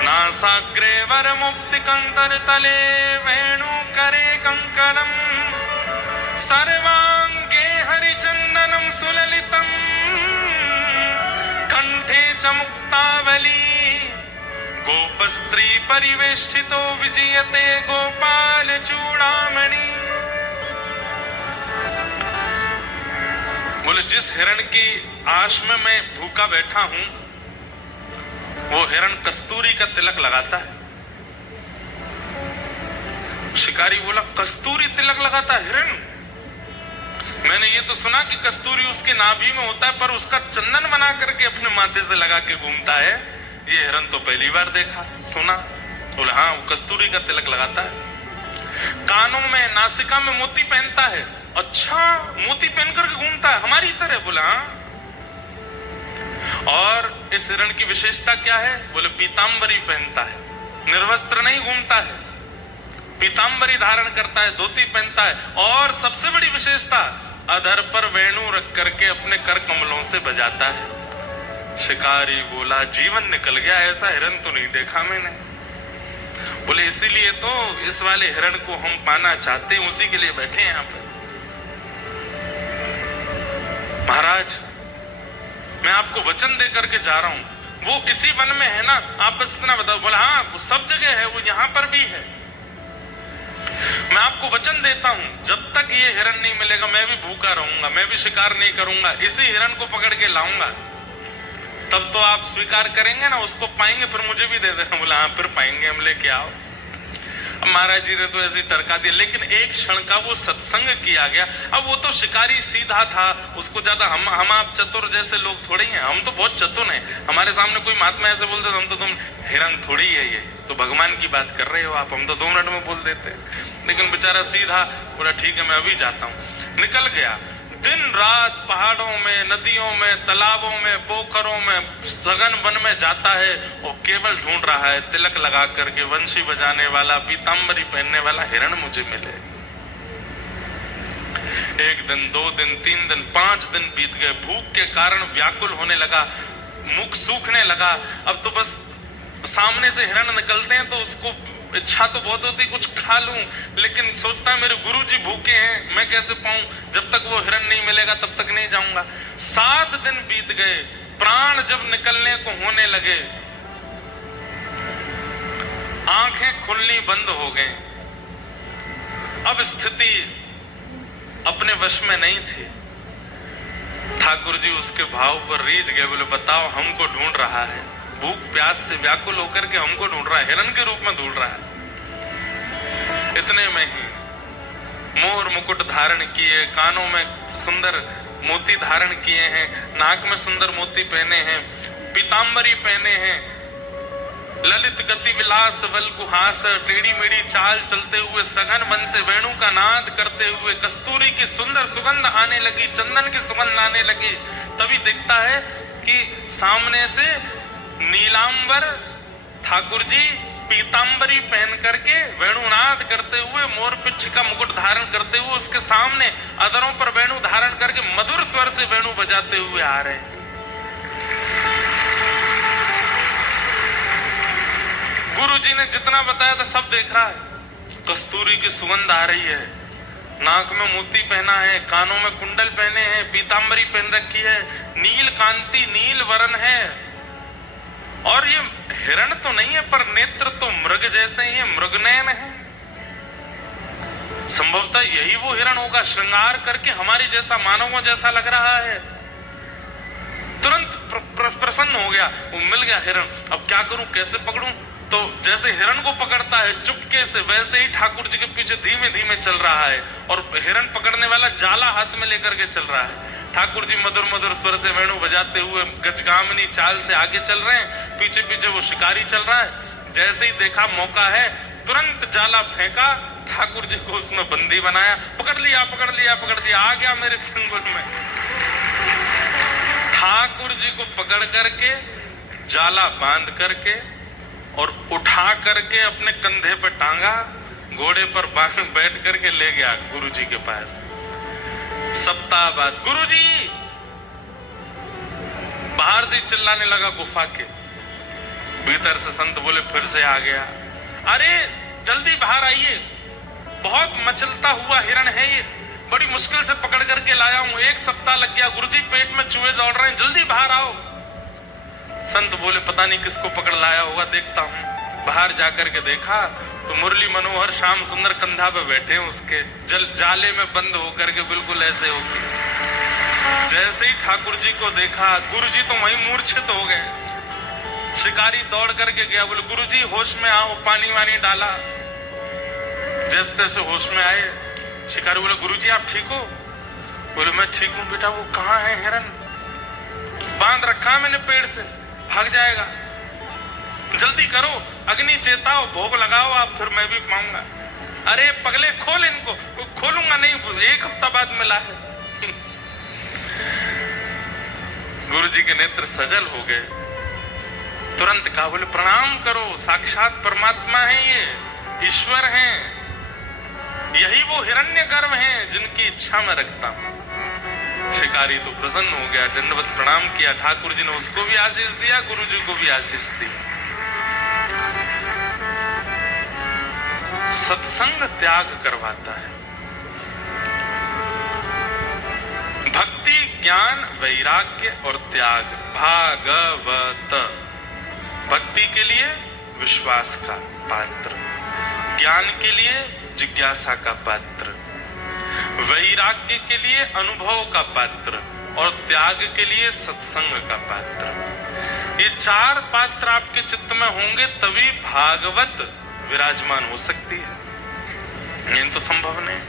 नासाग्रे वर मुक्ति कंतर तले वेणु करे कंकणम सर्वांगे हरिचंदनम सुललितम कंठे च मुक्तावली गोपस्त्री परिवेष्टितो विजयते गोपाल चूड़ामणि। बोले जिस हिरण की आश में मैं भूखा बैठा हूं वो हिरण कस्तूरी का तिलक लगाता है। शिकारी बोला कस्तूरी तिलक लगाता हिरण? मैंने ये तो सुना कि कस्तूरी उसके नाभि में होता है पर उसका चंदन बना करके अपने माथे से लगा के घूमता है। ये हिरण तो पहली बार देखा सुना। बोला हाँ वो कस्तूरी का तिलक लगाता है। कानों में नासिका में मोती पहनता है। अच्छा मोती पहन करके घूमता है हमारी तरह? बोला हाँ। और इस हिरण की विशेषता क्या है? बोले पीतांबरी पहनता है, निर्वस्त्र नहीं घूमता है, पीतांबरी धारण करता है, धोती पहनता है। और सबसे बड़ी विशेषता अधर पर वेणु रख करके अपने कर कमलों से बजाता है। शिकारी बोला जीवन निकल गया, ऐसा हिरण तो नहीं देखा मैंने। बोले इसीलिए तो इस वाले हिरण को हम पाना चाहते हैं, उसी के लिए बैठे हैं यहां पर। महाराज मैं आपको वचन दे करके जा रहा हूं, वो इसी वन में है ना, आप बस इतना बताओ। बोला हाँ वो सब जगह है, वो यहां पर भी है। मैं आपको वचन देता हूं जब तक ये हिरण नहीं मिलेगा मैं भी भूखा रहूंगा, मैं भी शिकार नहीं करूंगा, इसी हिरण को पकड़ के लाऊंगा। तब तो आप स्वीकार करेंगे ना, उसको पाएंगे फिर मुझे भी दे देना। बोला हाँ फिर पाएंगे, हम लेके आओ। अब महाराज जी ने तो ऐसे टरका दिया, लेकिन एक क्षण का वो सत्संग किया गया। अब वो तो शिकारी सीधा था, उसको ज्यादा हम आप चतुर जैसे लोग थोड़े ही हैं, हम तो बहुत चतुर हैं। हमारे सामने कोई महात्मा ऐसे बोलते तो हम तो तुम हिरण थोड़ी है, ये तो भगवान की बात कर रहे हो आप, हम तो 2 मिनट में बोल देते। लेकिन बेचारा सीधा बोला ठीक है मैं अभी जाता हूँ। निकल गया। दिन रात पहाड़ों में, नदियों में, तालाबों में, पोखरों में, सघन वन में जाता है और केवल ढूंढ रहा है तिलक लगा करके वंशी बजाने वाला, पीतांबरी पहनने वाला हिरण मुझे मिले। 1 दिन, 2 दिन, 3 दिन, 5 दिन बीत गए। भूख के कारण व्याकुल होने लगा, मुख सूखने लगा। अब तो बस सामने से हिरण निकलते हैं तो उसको इच्छा तो बहुत होती कुछ खा लूं, लेकिन सोचता है मेरे गुरुजी भूखे हैं, मैं कैसे पाऊं? जब तक वो हिरण नहीं मिलेगा तब तक नहीं जाऊंगा। 7 दिन बीत गए। प्राण जब निकलने को होने लगे, आंखें खुलनी बंद हो गई। अब स्थिति अपने वश में नहीं थी। ठाकुर जी उसके भाव पर रीझ गए। बोले बताओ हमको ढूंढ रहा है, भूख प्यास से व्याकुल होकर के हमको ढूंढ रहा है, हिरण के रूप में ढूंढ रहा है। इतने में ही मोर मुकुट धारण किए, कानों में सुंदर मोती धारण किए हैं, नाक में सुंदर मोती पहने हैं, पीतांबरी पहने हैं, ललित गति विलास बल गुहास, टेढ़ी मेढ़ी चाल चलते हुए सघन वन से वेणु का नाद करते हुए कस्तूरी की सुंदर सुगंध आने लगी, चंदन की सुगंध आने लगी। तभी दिखता है कि सामने से नीलांबर ठाकुर जी पीतांबरी पहन करके वेणुनाद करते हुए, मोर पिच्छ का मुकुट धारण करते हुए उसके सामने अधरों पर वेणु धारण करके मधुर स्वर से वेणु बजाते हुए आ रहे हैं। गुरु जी ने जितना बताया था सब देख रहा है। कस्तूरी की सुगंध आ रही है, नाक में मोती पहना है, कानों में कुंडल पहने हैं, पीतांबरी पहन रखी है, नील कांति नील वरण है। और ये हिरण तो नहीं है पर नेत्र तो मृग जैसे ही है, मृगनयन है। संभवतः यही वो हिरण होगा, श्रृंगार करके हमारी जैसा, मानवों जैसा लग रहा है। तुरंत प्रसन्न हो गया, वो मिल गया हिरण। अब क्या करूं, कैसे पकड़ूं? तो जैसे हिरण को पकड़ता है चुपके से, वैसे ही ठाकुर जी के पीछे धीमे धीमे चल रहा है और हिरण पकड़ने वाला जाला हाथ में लेकर के चल रहा है। ठाकुर जी मधुर मधुर स्वर से वेणु बजाते हुए गजगामिनी चाल से आगे चल रहे हैं, पीछे पीछे वो शिकारी चल रहा है। जैसे ही देखा मौका है, तुरंत जाला फेंका, ठाकुर जी को उसमें बंदी बनाया, पकड़ लिया पकड़ लिया पकड़ लिया, आ गया मेरे चंगुल में। ठाकुर जी को पकड़ करके जाला बांध करके और उठा करके अपने कंधे पे टांगा, घोड़े पर बैठ करके ले गया गुरु जी के पास। सप्ताह बाद गुरु जी बाहर से चिल्लाने लगा गुफा के, भीतर से संत बोले फिर से आ गया। अरे जल्दी बाहर आइए, बहुत मचलता हुआ हिरण है ये, बड़ी मुश्किल से पकड़ करके लाया हूं, 1 सप्ताह लग गया गुरुजी, पेट में चूहे दौड़ रहे हैं, जल्दी बाहर आओ। संत बोले पता नहीं किसको पकड़ लाया होगा, देखता हूं। बाहर जाकर के देखा तो मुरली मनोहर श्याम सुंदर कंधा पे बैठे हैं उसके, जाले में बंद होकर के, बिल्कुल ऐसे होके। जैसे ही ठाकुर जी को देखा, गुरुजी तो वहीं मूर्छित हो गए। शिकारी दौड़ करके गया, बोले गुरुजी होश में आओ, पानी वानी डाला। जैसे तैसे होश में आए। शिकारी बोले गुरुजी आप ठीक हो? बोले मैं ठीक हूं बेटा। वो कहाँ है हिरन? बांध रखा मैंने पेड़ से, भाग जाएगा, जल्दी करो, अग्नि चेताओ, भोग लगाओ आप, फिर मैं भी पाऊंगा। अरे पगले खोल इनको। खोलूंगा नहीं, 1 हफ्ता बाद मिला है। गुरुजी के नेत्र सजल हो गए। तुरंत कहा, बोले प्रणाम करो, साक्षात परमात्मा है ये, ईश्वर हैं, यही वो हिरण्यगर्भ हैं जिनकी इच्छा मैं रखता हूं। शिकारी तो प्रसन्न हो गया, दंडवत प्रणाम किया। ठाकुर जी ने उसको भी आशीष दिया, गुरुजी को भी आशीष दी। सत्संग त्याग करवाता है। भक्ति, ज्ञान, वैराग्य और त्याग। भागवत भक्ति के लिए विश्वास का पात्र, ज्ञान के लिए जिज्ञासा का पात्र, वैराग्य के लिए अनुभव का पात्र और त्याग के लिए सत्संग का पात्र। ये 4 पात्र आपके चित्त में होंगे तभी भागवत विराजमान हो सकती है, ये तो संभव नहीं।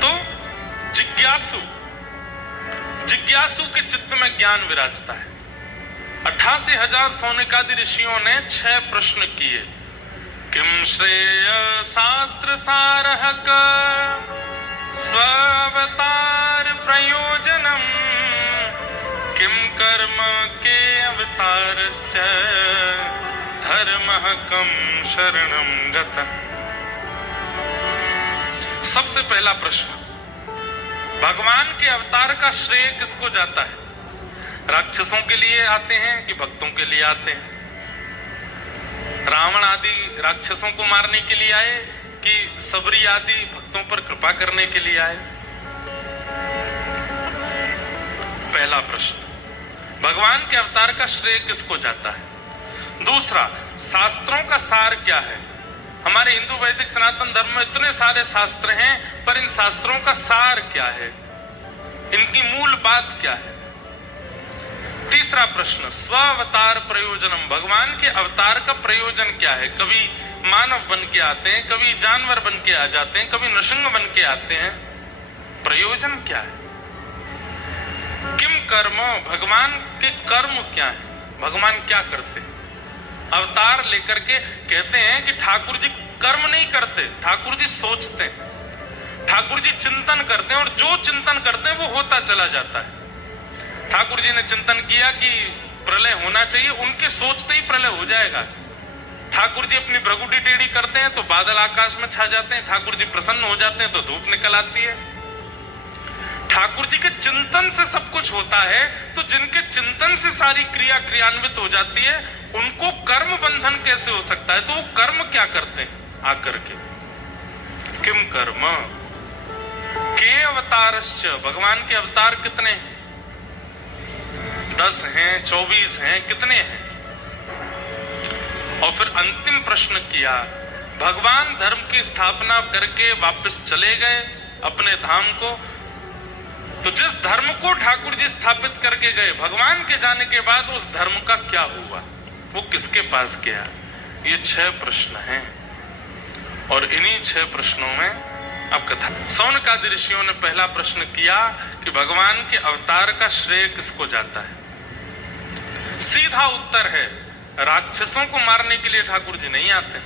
तो जिज्ञासु के चित्त में ज्ञान विराजता है। 88,000 सौनकादि ऋषियों ने 6 प्रश्न किए। किम श्रेय शास्त्र सारहक स्वावतार प्रयोजनम, किम कर्म के अवतारश्च धर्मः कम शरणम गतः। सबसे पहला प्रश्न, भगवान के अवतार का श्रेय किसको जाता है? राक्षसों के लिए आते हैं कि भक्तों के लिए आते हैं? रावण आदि राक्षसों को मारने के लिए आए कि सबरी आदि भक्तों पर कृपा करने के लिए आए? पहला प्रश्न, भगवान के अवतार का श्रेय किसको जाता है? दूसरा, शास्त्रों का सार क्या है? हमारे हिंदू वैदिक सनातन धर्म में इतने सारे शास्त्र हैं, पर इन शास्त्रों का सार क्या है, इनकी मूल बात क्या है? तीसरा प्रश्न, स्वावतार प्रयोजनम, भगवान के अवतार का प्रयोजन क्या है? कभी मानव बन के आते हैं, कभी जानवर बन के आ जाते हैं, कभी नृसिंह बन के आते हैं, प्रयोजन क्या है? किम कर्म, भगवान के कर्म क्या है? भगवान क्या करते हैं? अवतार लेकर के कहते हैं कि ठाकुर जी कर्म नहीं करते, ठाकुर जी सोचते हैं, ठाकुर जी चिंतन करते हैं, और जो चिंतन करते हैं वो होता चला जाता है। ठाकुर जी ने चिंतन किया कि प्रलय होना चाहिए, उनके सोचते ही प्रलय हो जाएगा। ठाकुर जी अपनी भ्रगुटी टेढ़ी करते हैं तो बादल आकाश में छा जाते हैं, ठाकुर जी प्रसन्न हो जाते हैं तो धूप निकल आती है। ठाकुर जी के चिंतन से सब कुछ होता है, तो जिनके चिंतन से सारी क्रिया क्रियान्वित हो जाती है, उनको कर्म बंधन कैसे हो सकता है? तो वो कर्म क्या करते हैं आकर के? किम कर्म के अवतारश्च, भगवान के अवतार कितने हैं? 10 हैं, 24 हैं, कितने हैं? और फिर अंतिम प्रश्न किया, भगवान धर्म की स्थापना करके वापस चले गए अपने धाम को, तो जिस धर्म को ठाकुर जी स्थापित करके गए, भगवान के जाने के बाद उस धर्म का क्या हुआ, वो किसके पास गया? ये 6 प्रश्न हैं, और इन्हीं 6 प्रश्नों में अब कथा। सौनकादि ऋषियों ने पहला प्रश्न किया कि भगवान के अवतार का श्रेय किसको जाता है? सीधा उत्तर है, राक्षसों को मारने के लिए ठाकुर जी नहीं आते।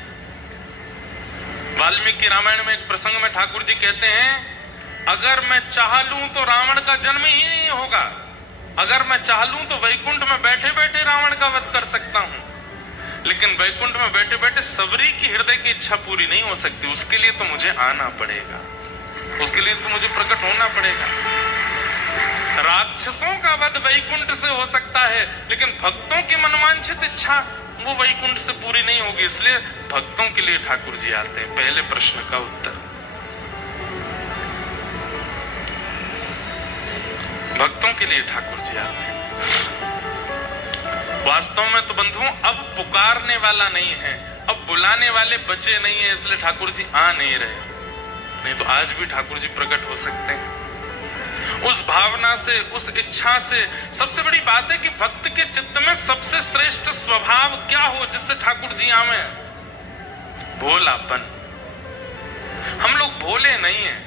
वाल्मीकि रामायण में एक प्रसंग में ठाकुर जी कहते हैं, अगर मैं चाह लूं तो रावण का जन्म ही नहीं होगा, अगर मैं चाह लूं तो वैकुंठ में बैठे बैठे रावण का वध कर सकता हूं, लेकिन वैकुंठ में बैठे बैठे सबरी की हृदय की इच्छा पूरी नहीं हो सकती। उसके लिए तो मुझे आना पड़ेगा, उसके लिए तो मुझे प्रकट होना पड़ेगा। राक्षसों का वध वैकुंठ से हो सकता है, लेकिन भक्तों की मनवांछित इच्छा वो वैकुंठ से पूरी नहीं होगी। इसलिए भक्तों के लिए ठाकुर जी आते हैं। पहले प्रश्न का उत्तर, भक्तों के लिए ठाकुर जी आते हैं। वास्तव में तो बंधुओं अब पुकारने वाला नहीं है, अब बुलाने वाले बचे नहीं है, इसलिए ठाकुर जी आ नहीं रहे। नहीं तो आज भी ठाकुर जी प्रकट हो सकते हैं उस भावना से, उस इच्छा से। सबसे बड़ी बात है कि भक्त के चित्त में सबसे श्रेष्ठ स्वभाव क्या हो जिससे ठाकुर जी आवे? भोलापन। हम लोग भोले नहीं हैं,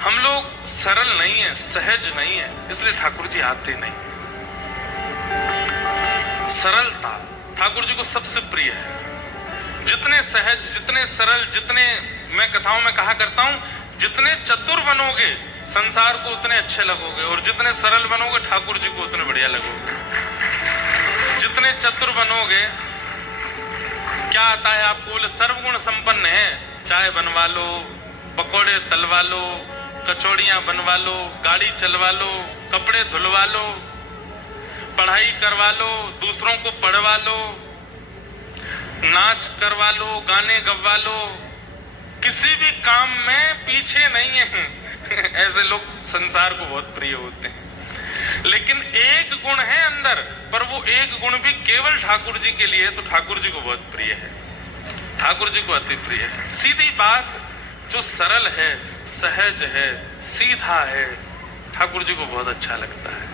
हम लोग सरल नहीं है, सहज नहीं है, इसलिए ठाकुर जी आते नहीं। सरलता ठाकुर जी को सबसे प्रिय है। जितने सहज, जितने सरल, जितने, मैं कथाओं में कहा करता हूं, जितने चतुर बनोगे संसार को उतने अच्छे लगोगे, और जितने सरल बनोगे ठाकुर जी को उतने बढ़िया लगोगे। जितने चतुर बनोगे, क्या आता है आपको? बोले सर्वगुण संपन्न है, चाय बनवा लो, पकोड़े तलवा लो, कचौड़ियां बनवा लो, गाड़ी चलवा लो, कपड़े धुलवा लो, पढ़ाई करवा लो, दूसरों को पढ़वा लो, नाच करवा लो, गाने गवा लो, किसी भी काम में पीछे नहीं है। ऐसे लोग संसार को बहुत प्रिय होते हैं। लेकिन एक गुण है अंदर, पर वो एक गुण भी केवल ठाकुर जी के लिए, तो ठाकुर जी को बहुत प्रिय है, ठाकुर जी को अति प्रिय है। सीधी बात, जो सरल है, सहज है, सीधा है, ठाकुर जी को बहुत अच्छा लगता है।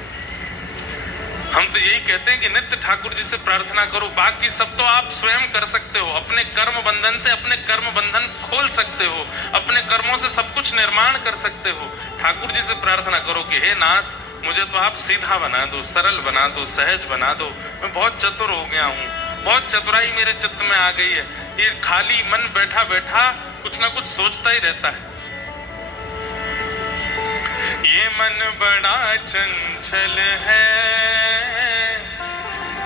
हम तो यही कहते हैं कि नित्य ठाकुर जी से प्रार्थना करो, बाकी सब तो आप स्वयं कर सकते हो। अपने कर्म बंधन से अपने कर्म बंधन खोल सकते हो, अपने कर्मों से सब कुछ निर्माण कर सकते हो। ठाकुर जी से प्रार्थना करो कि हे नाथ, मुझे तो आप सीधा बना दो, सरल बना दो, सहज बना दो। मैं बहुत चतुर हो गया हूँ, बहुत चतुराई मेरे चित्त में आ गई है। ये खाली मन बैठा बैठा कुछ ना कुछ सोचता ही रहता है। ये मन बड़ा चंचल है,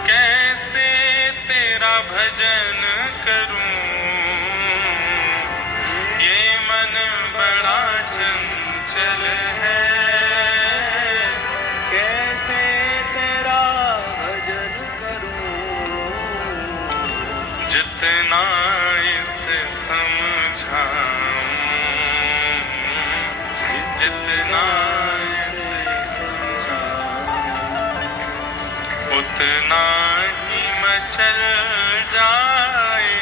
कैसे तेरा भजन करूं। ये मन बड़ा चंचल है, कैसे तेरा भजन करूं। जितना इसे समझाऊं, जितना इसे समझाऊं, उतना ही मचल जाए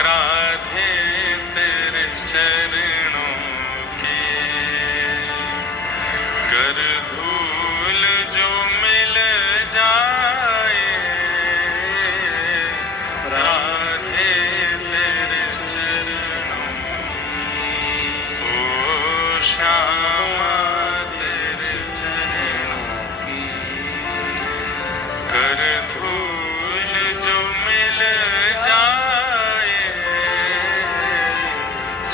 राधे तेरे चरणों की। कर धूल जो मिल जाए राधे तेरे चरणों की। ओ श्यामा तेरे चरणों की। कर धूल जो मिल जाए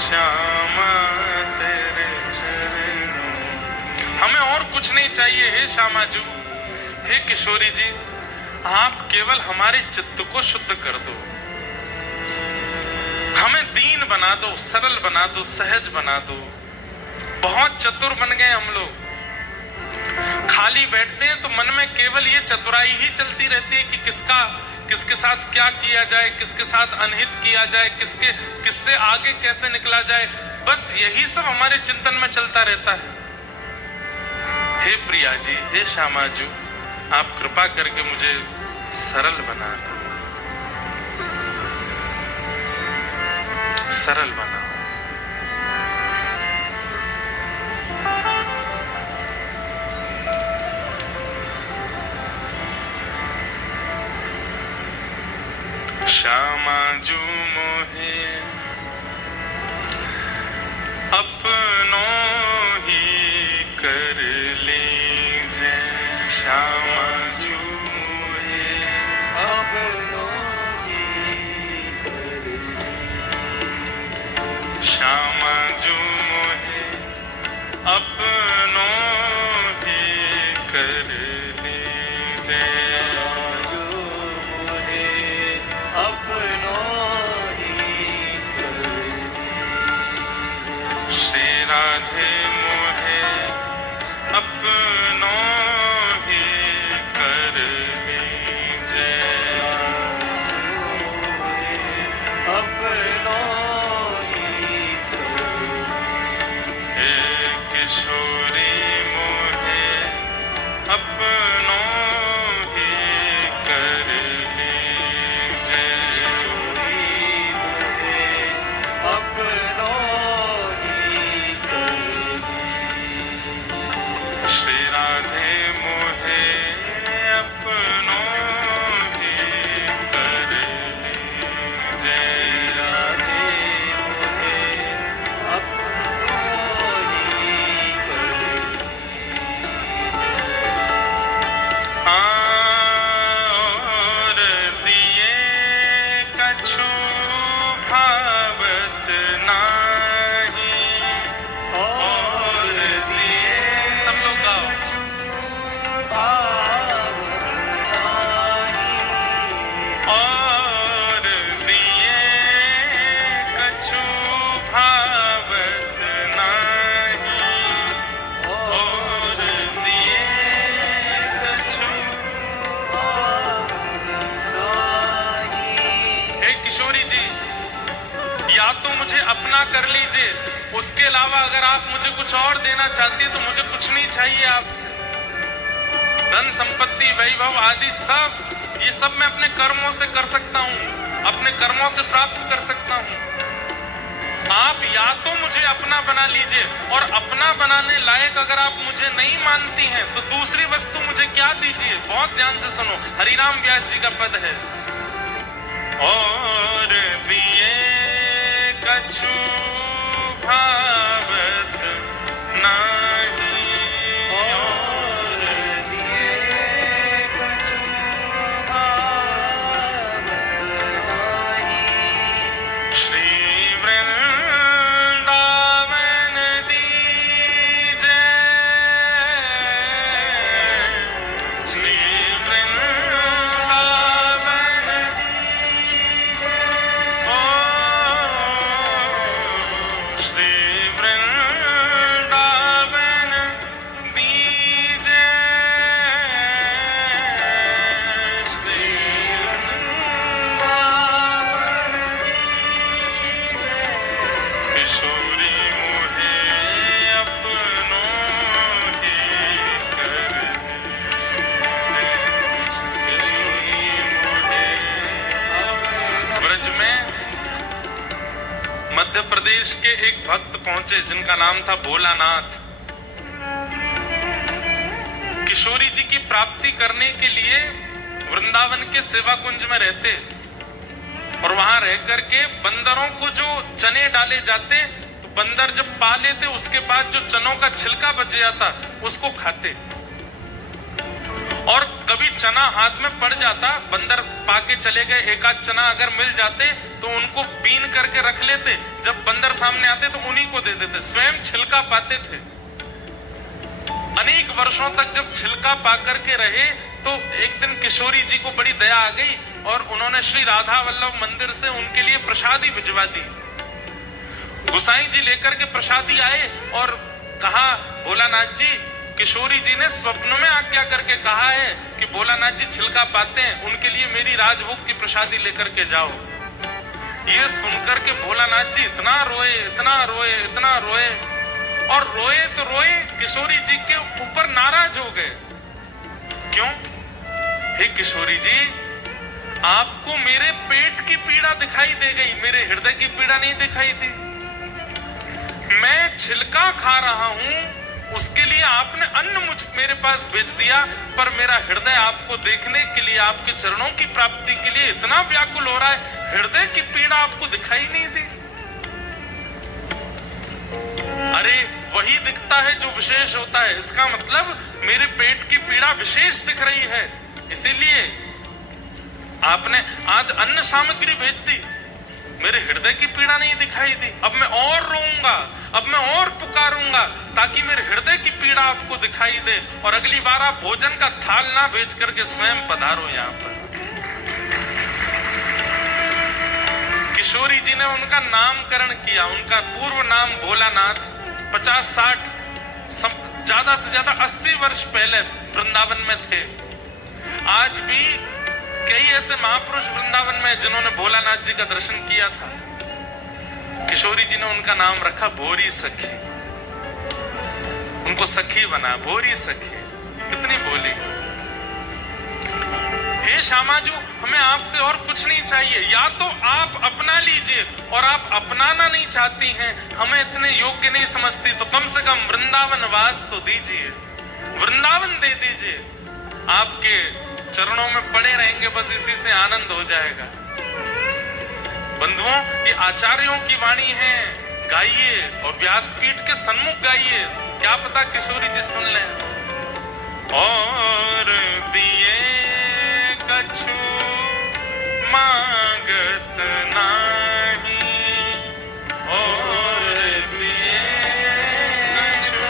श्यामा तेरे चरणों की। हमें और कुछ नहीं चाहिए हे श्यामा जी, हे किशोरी जी, आप केवल हमारे चित्त को शुद्ध कर दो, हमें दीन बना दो, सरल बना दो, सहज बना दो। बहुत चतुर बन गए हम लोग, खाली बैठते हैं तो मन में केवल ये चतुराई ही चलती रहती है कि किसके साथ क्या किया जाए, किसके साथ अनहित किया जाए, किससे आगे कैसे निकला जाए। बस यही सब हमारे चिंतन में चलता रहता है। हे प्रिया जी, हे श्यामा जी, आप कृपा करके मुझे सरल बना दो, सरल बनाओ। श्यामा जो मोहे अपनों ही कर लीजे। श्यामा जो मोहे अपनों ही कर लीजे। श्यामा जो मोहे अपनों ही कर लीजे। श्री राधे मोहे अपनों ही कर लीजिए। हे किशोरी मोहे अपनों ही कर लीजिए। श्री राधे मोहे अपनों ही कर लीजिए। और दिए कछु भावत नाही। और दिए सब लोग गाओ। और दिए कछु भावत नाही। और दिए कछु। हे किशोरी जी, या तो मुझे अपना कर लीजिए, उसके अलावा अगर आप मुझे कुछ और देना चाहती है तो मुझे कुछ नहीं चाहिए आपसे। धन संपत्ति वैभव आदि सब, ये सब मैं अपने कर्मों से कर सकता हूँ, अपने कर्मों से प्राप्त कर सकता हूँ। आप या तो मुझे अपना बना लीजिए, और अपना बनाने लायक अगर आप मुझे नहीं मानती हैं तो दूसरी वस्तु मुझे क्या दीजिए। बहुत ध्यान से सुनो, हरिराम व्यास जी का पद है। और दिए कछु भावत नाही। और श्री वृंदावन दीजे। श्री वृंदावन ओ श्री वृंदावन दीजे। श्री किशोरी मोहे अपनों ही कर लीजिए। किशोरी मोहे। ब्रज में मध्य प्रदेश के एक भक्त पहुंचे जिनका नाम था भोलानाथ। किशोरी जी की प्राप्ति करने के लिए वृंदावन के सेवा कुंज में रहते, और वहां रह करके बंदरों को जो चने डाले जाते, तो बंदर जब पा लेते उसके बाद जो चनों का छिलका बच जाता उसको खाते। और कभी चना हाथ में पड़ जाता, बंदर पाके चले गए, एक आध चना अगर मिल जाते तो उनको बीन करके रख लेते, जब बंदर सामने आते तो उन्हीं को दे देते, स्वयं छिलका पाते थे। अनेक वर्षों तक जब छिलका पा करके रहे तो एक दिन किशोरी जी को बड़ी दया आ गई, और उन्होंने श्री राधा वल्लभ मंदिर से उनके लिए प्रसादी भिजवा दी। गुसाई जी लेकर के प्रसादी आए और कहा, भोलानाथ जी, किशोरी जी ने स्वप्न में आज्ञा करके कहा है कि भोलानाथ जी छिलका पाते हैं, उनके लिए मेरी राजभोग की प्रसादी लेकर के जाओ। ये सुनकर के भोलानाथ जी इतना रोए, इतना रोए, इतना रोए, और रोए तो रोए, किशोरी जी के ऊपर नाराज हो गए। क्यों? हे किशोरी जी, आपको मेरे पेट की पीड़ा दिखाई दे गई, मेरे हृदय की पीड़ा नहीं दिखाई दी। मैं छिलका खा रहा हूं, उसके लिए आपने अन्न मेरे पास भेज दिया, पर मेरा हृदय आपको देखने के लिए, आपके चरणों की प्राप्ति के लिए इतना व्याकुल हो रहा है, हृदय की पीड़ा आपको दिखाई नहीं दी। अरे वही दिखता है जो विशेष होता है, इसका मतलब मेरे पेट की पीड़ा विशेष दिख रही है, इसीलिए आपने आज अन्न सामग्री भेज दी, मेरे हृदय की पीड़ा नहीं दिखाई दी। अब मैं और रोऊंगा, अब मैं और पुकारूंगा ताकि मेरे हृदय की पीड़ा आपको दिखाई दे, और अगली बार आप भोजन का थाल ना भेज करके स्वयं पधारो यहाँ पर। किशोरी जी ने उनका नामकरण किया, उनका पूर्व नाम भोलानाथ, 50-60 ज्यादा से ज्यादा 80 वर्ष पहले वृंदावन में थे। आज भी कई ऐसे महापुरुष वृंदावन में जिन्होंने भोलानाथ जी का दर्शन किया था। किशोरी जी ने उनका नाम रखा भोरी सखी, उनको सखी बना, भोरी सखी। कितनी भोली। हे श्यामाजू, हमें आपसे और कुछ नहीं चाहिए, या तो आप अपना लीजिए, और आप अपनाना नहीं चाहती हैं, हमें इतने योग्य नहीं समझती, तो कम से कम वृंदावन वास तो दीजिए, वृंदावन दे दीजिए। आपके चरणों में पड़े रहेंगे, बस इसी से आनंद हो जाएगा। बंधुओं, ये आचार्यों की वाणी है, गाइए और व्यासपीठ के सन्मुख गाइए, क्या पता किशोरी जी सुन लें। और दिए कछु मांगत नाही, और दिए कछु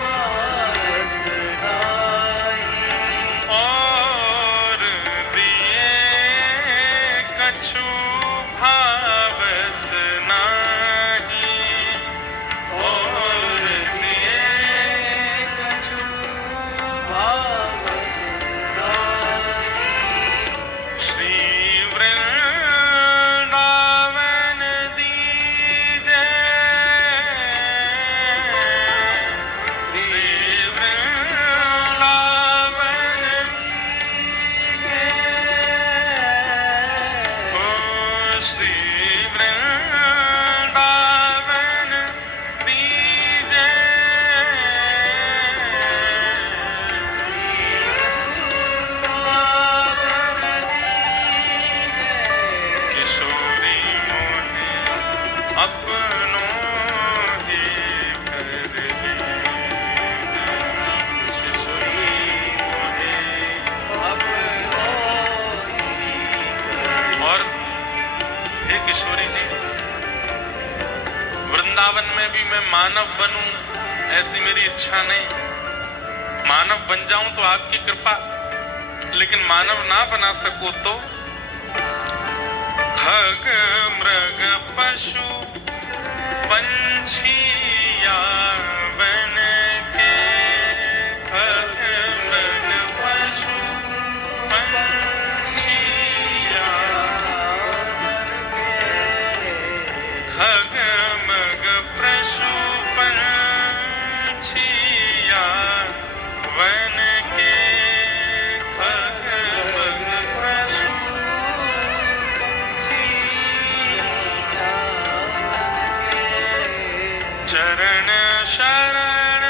मांगत नाही, और दिए कछु भावत नाही, और दिए कछु भावत नाही। श्री वृंदावन दीजय, श्री वृंदावन, ओ श्री वृंदावन दीजय, किशोरी मोहे अपनों ही कर लीजिए, किशोरी मोहे। और हे किशोरी जी, वृंदावन में भी मैं मानव बनूं ऐसी मेरी इच्छा नहीं। मानव बन जाऊं तो आपकी कृपा, लेकिन मानव ना बना सको तो खग मृग पशु पंछी यावन के, खग मृग पशु पंछी यावन के, खग मृग पशु पंछी यावन के, खग मृग पशु चरण शरण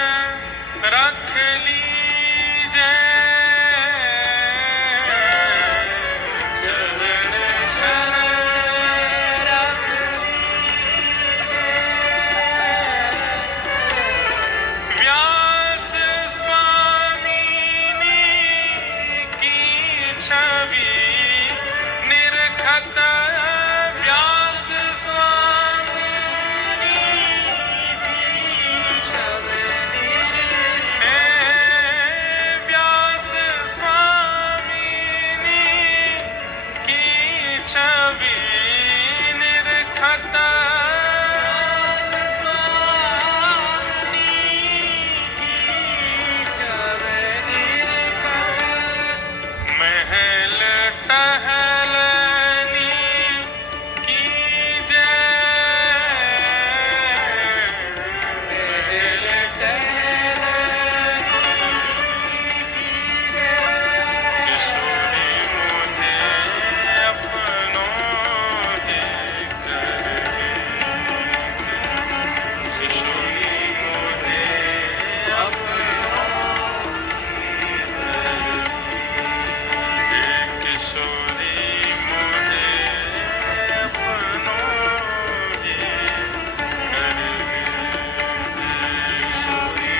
रख लीजिए, चरण शरण रख व्यास स्वामिनी की छवि निरखत, व्यास स्वामिनी हे व्यास स्वामिनी की छवि निरखत, महल टहलनी की जय, महल किशोरी मोहे अपनों ही कर लीजिए, किशोरी मोहे अपनों ही कर लीजिए, किशोरी मोहे अपनों ही कर लीजिए, किशोरी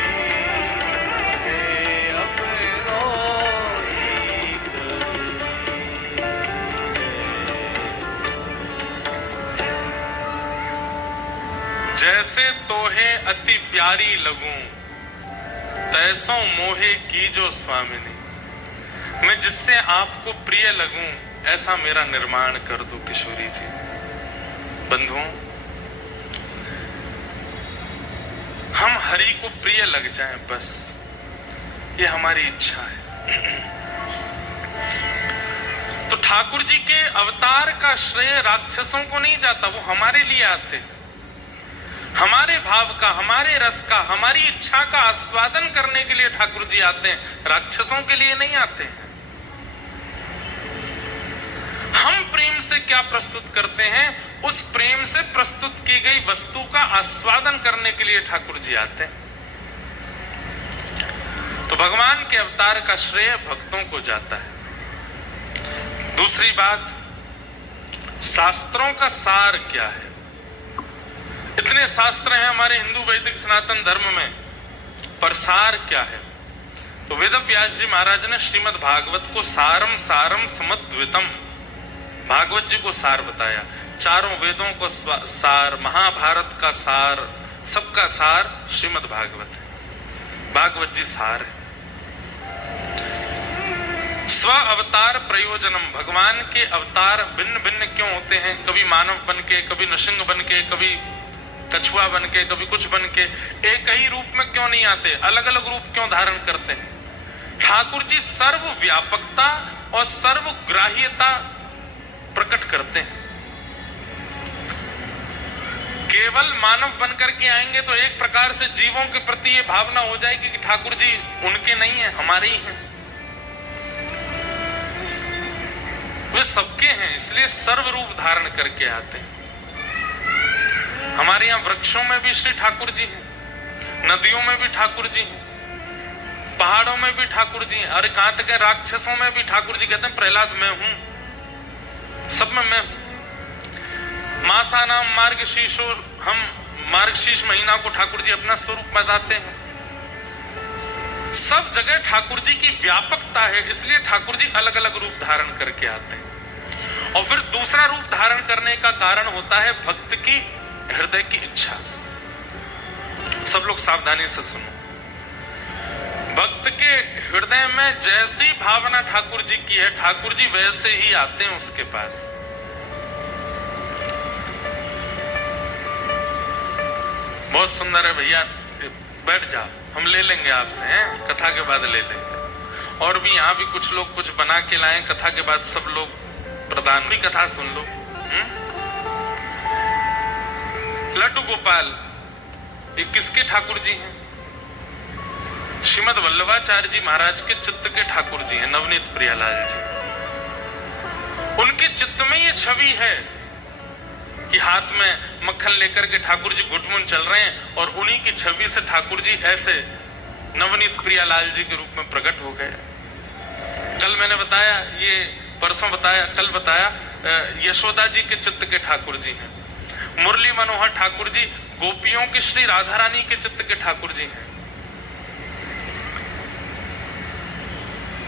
जैसे तोहे अति प्यारी लगूं, तैसों मोहे कीजो स्वामिनी। मैं जिससे आपको प्रिय लगूं, ऐसा मेरा निर्माण कर दो किशोरी जी। बंधुओं, हम हरि को प्रिय लग जाए, बस ये हमारी इच्छा है। तो ठाकुर जी के अवतार का श्रेय राक्षसों को नहीं जाता, वो हमारे लिए आते हैं। हमारे भाव का, हमारे रस का, हमारी इच्छा का आस्वादन करने के लिए ठाकुर जी आते हैं, राक्षसों के लिए नहीं आते हैं। हम प्रेम से क्या प्रस्तुत करते हैं, उस प्रेम से प्रस्तुत की गई वस्तु का आस्वादन करने के लिए ठाकुर जी आते हैं। तो भगवान के अवतार का श्रेय भक्तों को जाता है। दूसरी बात, शास्त्रों का सार क्या है। इतने शास्त्र हैं हमारे हिंदू वैदिक सनातन धर्म में, पर सार क्या है। तो वेद व्यास जी महाराज ने श्रीमद् भागवत को सारम सारम समद्वितम, भागवत जी को सार बताया, चारों वेदों को सार, महाभारत का सार, सबका सार श्रीमद् भागवत है। भागवत जी सार है। स्व अवतार प्रयोजनम, भगवान के अवतार भिन्न भिन्न क्यों होते हैं, कभी मानव बन के, कभी नृसिंह बन के, कभी कछुआ बन के, कभी कुछ बन के, एक ही रूप में क्यों नहीं आते, अलग अलग रूप क्यों धारण करते हैं। ठाकुर जी सर्व व्यापकता और सर्वग्राह्यता प्रकट करते हैं। केवल मानव बनकर के आएंगे तो एक प्रकार से जीवों के प्रति ये भावना हो जाएगी कि ठाकुर जी उनके नहीं है, हमारे ही हैं, वे सबके हैं, इसलिए सर्व रूप धारण करके आते हैं। हमारे यहाँ वृक्षों में भी श्री ठाकुर जी हैं, नदियों में भी ठाकुर जी हैं, पहाड़ों में भी ठाकुर जी हैं। अरे कहां तक है, राक्षसों में भी ठाकुर जी कहते हैं प्रहलाद मैं हूं, सब में मैं हूं। मासा नाम मार्गशीर्षो, हम मार्गशीर्ष महीना को ठाकुर जी अपना स्वरूप बताते हैं। सब जगह ठाकुर जी की व्यापकता है, इसलिए ठाकुर जी अलग अलग रूप धारण करके आते हैं। और फिर दूसरा रूप धारण करने का कारण होता है भक्त की हृदय की इच्छा। सब लोग सावधानी से सुनो। भक्त के हृदय में जैसी भावना ठाकुर जी की है, ठाकुर जी वैसे ही आते हैं उसके पास। बहुत सुंदर है भैया, बैठ जाओ, हम ले लेंगे आपसे, हैं कथा के बाद ले लेंगे। और भी यहाँ भी कुछ लोग कुछ बना के लाए, कथा के बाद सब लोग प्रदान भी कथा सुन लो। लड्डू गोपाल ये किसके ठाकुर जी हैं? श्रीमद वल्लभाचार्य जी महाराज के चित्त के ठाकुर जी हैं, नवनीत प्रियालाल जी। उनके चित्त में ये छवि है कि हाथ में मक्खन लेकर के ठाकुर जी घुटमुन चल रहे हैं, और उन्हीं की छवि से ठाकुर जी ऐसे नवनीत प्रियालाल जी के रूप में प्रकट हो गए। कल मैंने बताया, ये परसों बताया, कल बताया, यशोदा जी के चित्त के ठाकुर जी हैं। मुरली मनोहर ठाकुर जी गोपियों की श्री राधा रानी के चित्त के ठाकुर जी हैं।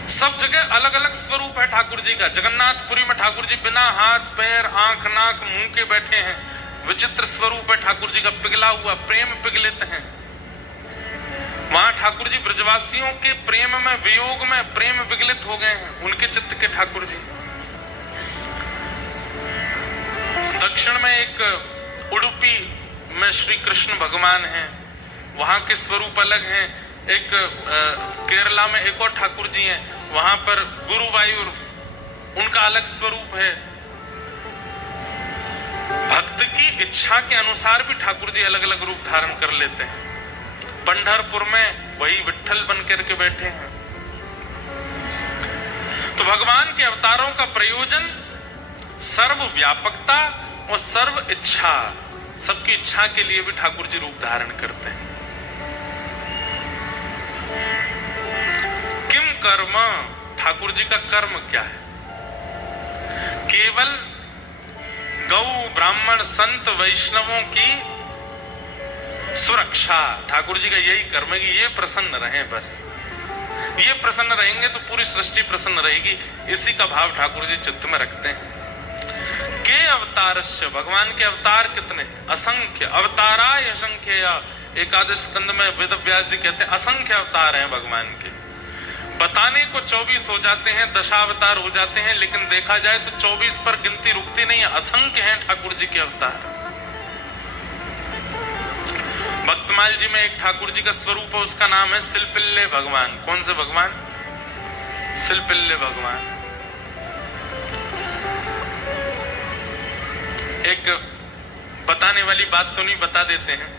सब जगह अलग अलग स्वरूप है ठाकुर जी का। जगन्नाथपुरी में ठाकुर जी बिना हाथ पैर आंख नाक मुंह के बैठे हैं, विचित्र स्वरूप है ठाकुर जी का, पिघला हुआ, प्रेम पिघलित है। वहां ठाकुर जी ब्रजवासियों के प्रेम में, वियोग में प्रेम विगलित हो गए हैं, उनके चित्त के ठाकुर जी। दक्षिण में एक उडुपी में श्री कृष्ण भगवान हैं, वहां के स्वरूप अलग हैं। एक केरला में एक और ठाकुर जी हैं, वहां पर गुरुवायूर, उनका अलग स्वरूप है। भक्त की इच्छा के अनुसार भी ठाकुर जी अलग अलग रूप धारण कर लेते हैं। पंढरपुर में वही विट्ठल बन करके बैठे हैं। तो भगवान के अवतारों का प्रयोजन सर्व व्यापकता और सर्व इच्छा, सबकी इच्छा के लिए भी ठाकुर जी रूप धारण करते हैं। किम कर्म, ठाकुर जी का कर्म क्या है? केवल गौ ब्राह्मण संत वैष्णवों की सुरक्षा, ठाकुर जी का यही कर्म है कि ये प्रसन्न रहें। बस ये प्रसन्न रहेंगे तो पूरी सृष्टि प्रसन्न रहेगी, इसी का भाव ठाकुर जी चित्त में रखते हैं। के अवतारश्च, भगवान के अवतार कितने? असंख्य। अवताराय असंख्य, एकादश स्कंद में वेद व्यास जी कहते हैं असंख्य अवतार हैं भगवान के। बताने को 24 हो जाते हैं, दशावतार हो जाते हैं, लेकिन देखा जाए तो 24 पर गिनती रुकती नहीं है, असंख्य हैं ठाकुर जी के अवतार। भक्तमाल जी में एक ठाकुर जी का स्वरूप है, उसका नाम है सिलपिल्ले भगवान। कौन से भगवान? सिलपिल्ले भगवान। एक बताने वाली बात तो नहीं, बता देते हैं।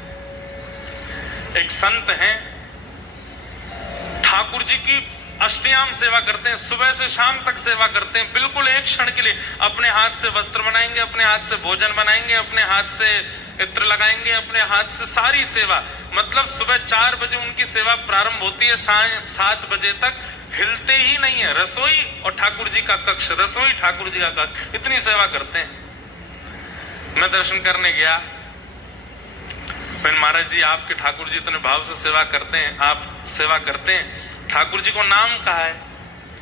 एक संत हैं, ठाकुर जी की अष्टयाम सेवा करते हैं, सुबह से शाम तक सेवा करते हैं, बिल्कुल एक क्षण के लिए। अपने हाथ से वस्त्र बनाएंगे, अपने हाथ से भोजन बनाएंगे, अपने हाथ से इत्र लगाएंगे, अपने हाथ से सारी सेवा। मतलब सुबह 4 बजे उनकी सेवा प्रारंभ होती है, शाम 7 बजे तक हिलते ही नहीं है। रसोई और ठाकुर जी का कक्ष, रसोई ठाकुर जी का कक्ष, इतनी सेवा करते हैं। मैं दर्शन करने गया, महाराज जी आपके ठाकुर जी इतने भाव से सेवा करते हैं, आप सेवा करते हैं, ठाकुर जी को नाम कहा है?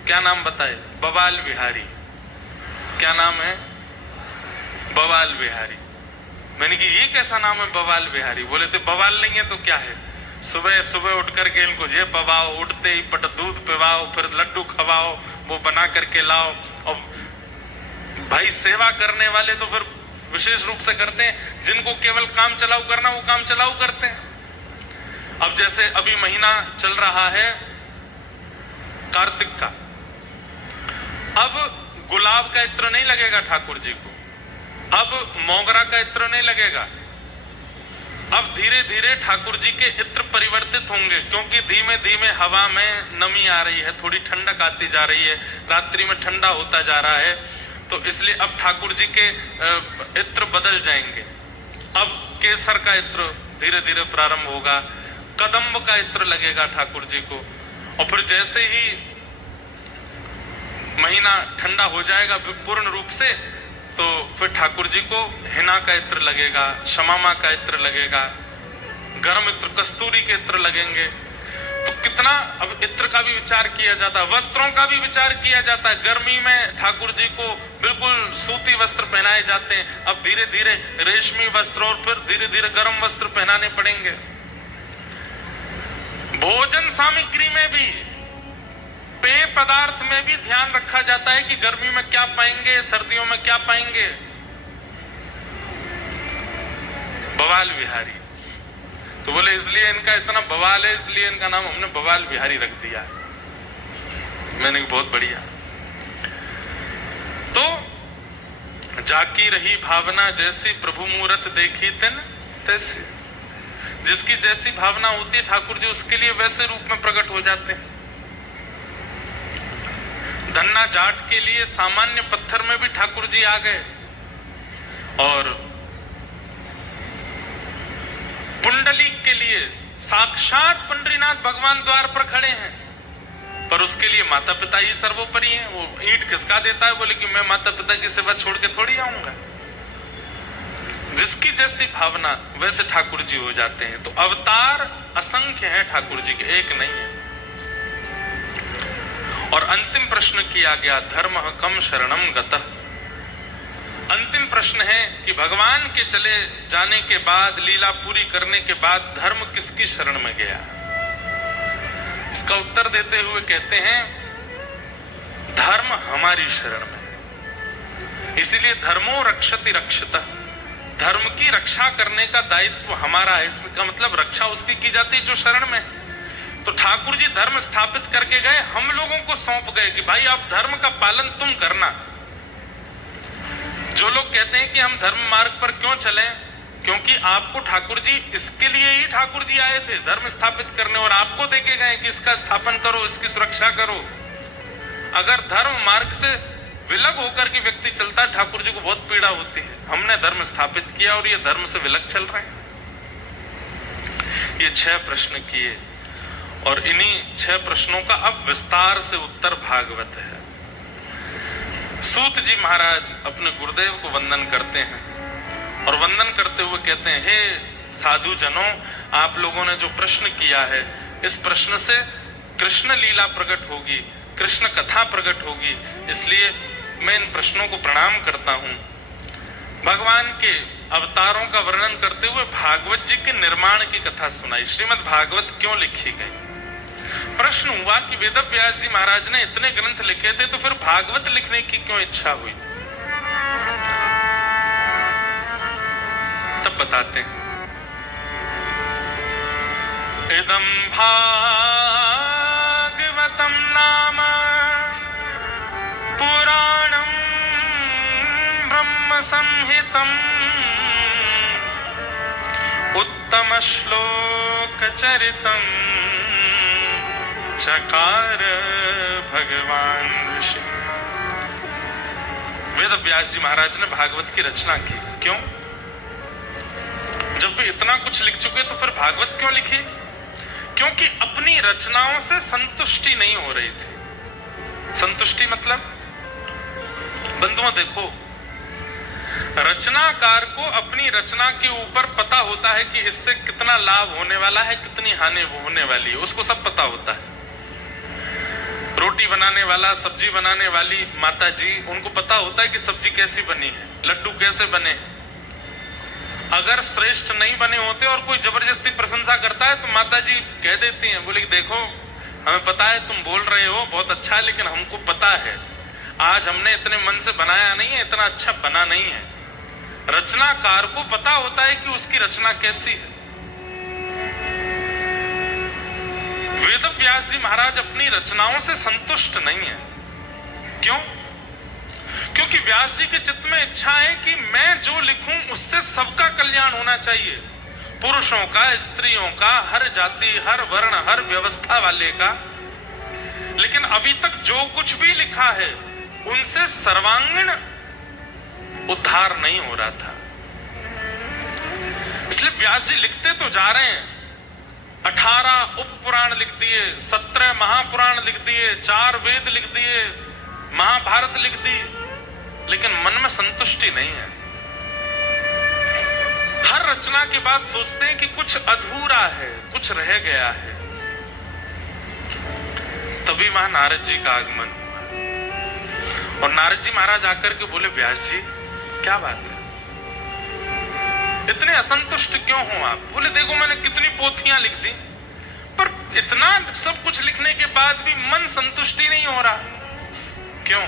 क्या नाम बताए? बवाल बिहारी। क्या नाम है? बवाल बिहारी। मैंने कहा ये कैसा नाम है बवाल बिहारी? बोले थे बवाल नहीं है तो क्या है? सुबह सुबह उठ करके इनको ये पवाओ, उठते ही पट दूध पिवाओ, फिर लड्डू खवाओ, वो बना करके लाओ। और भाई सेवा करने वाले तो फिर विशेष रूप से करते हैं, जिनको केवल काम चलाऊ करना वो काम चलाऊ करते हैं। अब जैसे अभी महीना चल रहा है कार्तिक का, अब गुलाब का इत्र नहीं लगेगा ठाकुर जी को, अब मोगरा का इत्र नहीं लगेगा, अब धीरे धीरे ठाकुर जी के इत्र परिवर्तित होंगे, क्योंकि धीमे धीमे हवा में नमी आ रही है, थोड़ी ठंडक आती जा रही है, रात्रि में ठंडा होता जा रहा है, तो इसलिए अब ठाकुर जी के इत्र बदल जाएंगे। अब केसर का इत्र धीरे धीरे प्रारंभ होगा, कदम्ब का इत्र लगेगा ठाकुर जी को, और फिर जैसे ही महीना ठंडा हो जाएगा पूर्ण रूप से, तो फिर ठाकुर जी को हिना का इत्र लगेगा, शमामा का इत्र लगेगा, गर्म इत्र कस्तूरी के इत्र लगेंगे। तो कितना अब इत्र का भी विचार किया जाता है, वस्त्रों का भी विचार किया जाता है। गर्मी में ठाकुर जी को बिल्कुल सूती वस्त्र पहनाए जाते हैं, अब धीरे धीरे रेशमी वस्त्र और फिर धीरे धीरे गर्म वस्त्र पहनाने पड़ेंगे। भोजन सामग्री में भी, पेय पदार्थ में भी ध्यान रखा जाता है कि गर्मी में क्या पाएंगे, सर्दियों में क्या पाएंगे। बवाल बिहारी, तो बोले इसलिए इनका इतना बवाल है, इसलिए इनका नाम हमने बवाल बिहारी रख दिया। मैंने बहुत बढ़िया। तो जाकी रही भावना जैसी प्रभु मूरत देखी तिन तैसी, जिसकी जैसी भावना होती है ठाकुर जी उसके लिए वैसे रूप में प्रकट हो जाते हैं। धन्ना जाट के लिए सामान्य पत्थर में भी ठाकुर जी आ गए, और पुंडलीक के लिए साक्षात पंडरीनाथ भगवान द्वार पर खड़े हैं, पर उसके लिए माता पिता ही सर्वोपरि हैं। वो ईंट खिसका देता है, बोले कि मैं माता पिता की सेवा छोड़ के थोड़ी आऊंगा। जिसकी जैसी भावना वैसे ठाकुर जी हो जाते हैं। तो अवतार असंख्य हैं ठाकुर जी के, एक नहीं है। और अंतिम प्रश्न किया गया, धर्म कम शरणम गतः। अंतिम प्रश्न है कि भगवान के चले जाने के बाद, लीला पूरी करने के बाद धर्म किसकी शरण में गया? इसका उत्तर देते हुए कहते हैं धर्म हमारी शरण में। इसलिए धर्मो रक्षति रक्षतः, धर्म की रक्षा करने का दायित्व हमारा है। इसका मतलब रक्षा उसकी की जाती है जो शरण में। तो ठाकुर जी धर्म स्थापित करके गए, हम लोगों को सौंप गए कि भाई आप धर्म का पालन तुम करना। जो लोग कहते हैं कि हम धर्म मार्ग पर क्यों चलें, क्योंकि आपको ठाकुर जी, इसके लिए ही ठाकुर जी आए थे धर्म स्थापित करने, और आपको देके गए कि इसका स्थापन करो, इसकी सुरक्षा करो। अगर धर्म मार्ग से विलग होकर के व्यक्ति चलता है, ठाकुर जी को बहुत पीड़ा होती है। हमने धर्म स्थापित किया और ये धर्म से विलग चल रहे हैं। ये 6 प्रश्न किए, और इन्हीं 6 प्रश्नों का अब विस्तार से उत्तर भागवत है। सूत जी महाराज अपने गुरुदेव को वंदन करते हैं, और वंदन करते हुए कहते हैं, हे साधु जनों, आप लोगों ने जो प्रश्न किया है, इस प्रश्न से कृष्ण लीला प्रकट होगी, कृष्ण कथा प्रकट होगी। इसलिए मैं इन प्रश्नों को प्रणाम करता हूं। भगवान के अवतारों का वर्णन करते हुए भागवत जी के निर्माण की कथा सुनाई। श्रीमद् भागवत क्यों लिखी गई? प्रश्न हुआ कि वेद व्यास जी महाराज ने इतने ग्रंथ लिखे थे, तो फिर भागवत लिखने की क्यों इच्छा हुई? तब बताते हैं। इदं भागवतं नाम पुराणं ब्रह्म संहितम् उत्तम श्लोक चरितम चकार भगवान ऋषि। वेद व्यास जी महाराज ने भागवत की रचना की। क्यों? जब वे इतना कुछ लिख चुके तो फिर भागवत क्यों लिखी? क्योंकि अपनी रचनाओं से संतुष्टि नहीं हो रही थी। संतुष्टि मतलब, बंधुओं देखो, रचनाकार को अपनी रचना के ऊपर पता होता है कि इससे कितना लाभ होने वाला है, कितनी हानि होने वाली है, उसको सब पता होता है। रोटी बनाने वाला, सब्जी बनाने वाली माता जी, उनको पता होता है कि सब्जी कैसी बनी है, लड्डू कैसे बने हैं। अगर श्रेष्ठ नहीं बने होते और कोई जबरदस्ती प्रशंसा करता है तो माता जी कह देती हैं, बोले देखो हमें पता है तुम बोल रहे हो बहुत अच्छा है, लेकिन हमको पता है आज हमने इतने मन से बनाया नहीं है, इतना अच्छा बना नहीं है। रचनाकार को पता होता है कि उसकी रचना कैसी है। वेद व्यास जी महाराज अपनी रचनाओं से संतुष्ट नहीं है। क्यों? क्योंकि व्यास जी के चित्त में इच्छा है कि मैं जो लिखूं उससे सबका कल्याण होना चाहिए, पुरुषों का, स्त्रियों का, हर जाति, हर वर्ण, हर व्यवस्था वाले का। लेकिन अभी तक जो कुछ भी लिखा है उनसे सर्वांगीण उद्धार नहीं हो रहा था। इसलिए व्यास जी लिखते तो जा रहे हैं, 18 उपपुराण लिख दिए, 17 महापुराण लिख दिए, 4 वेद लिख दिए, महाभारत लिख दी, लेकिन मन में संतुष्टि नहीं है। हर रचना के बाद सोचते हैं कि कुछ अधूरा है, कुछ रह गया है। तभी वहां नारद जी का आगमन हुआ और नारद जी महाराज आकर के बोले, व्यास जी क्या बात है, इतने असंतुष्ट क्यों हो आप? बोले देखो मैंने कितनी पोथियां लिख दी, पर इतना सब कुछ लिखने के बाद भी मन संतुष्टि नहीं हो रहा। क्यों?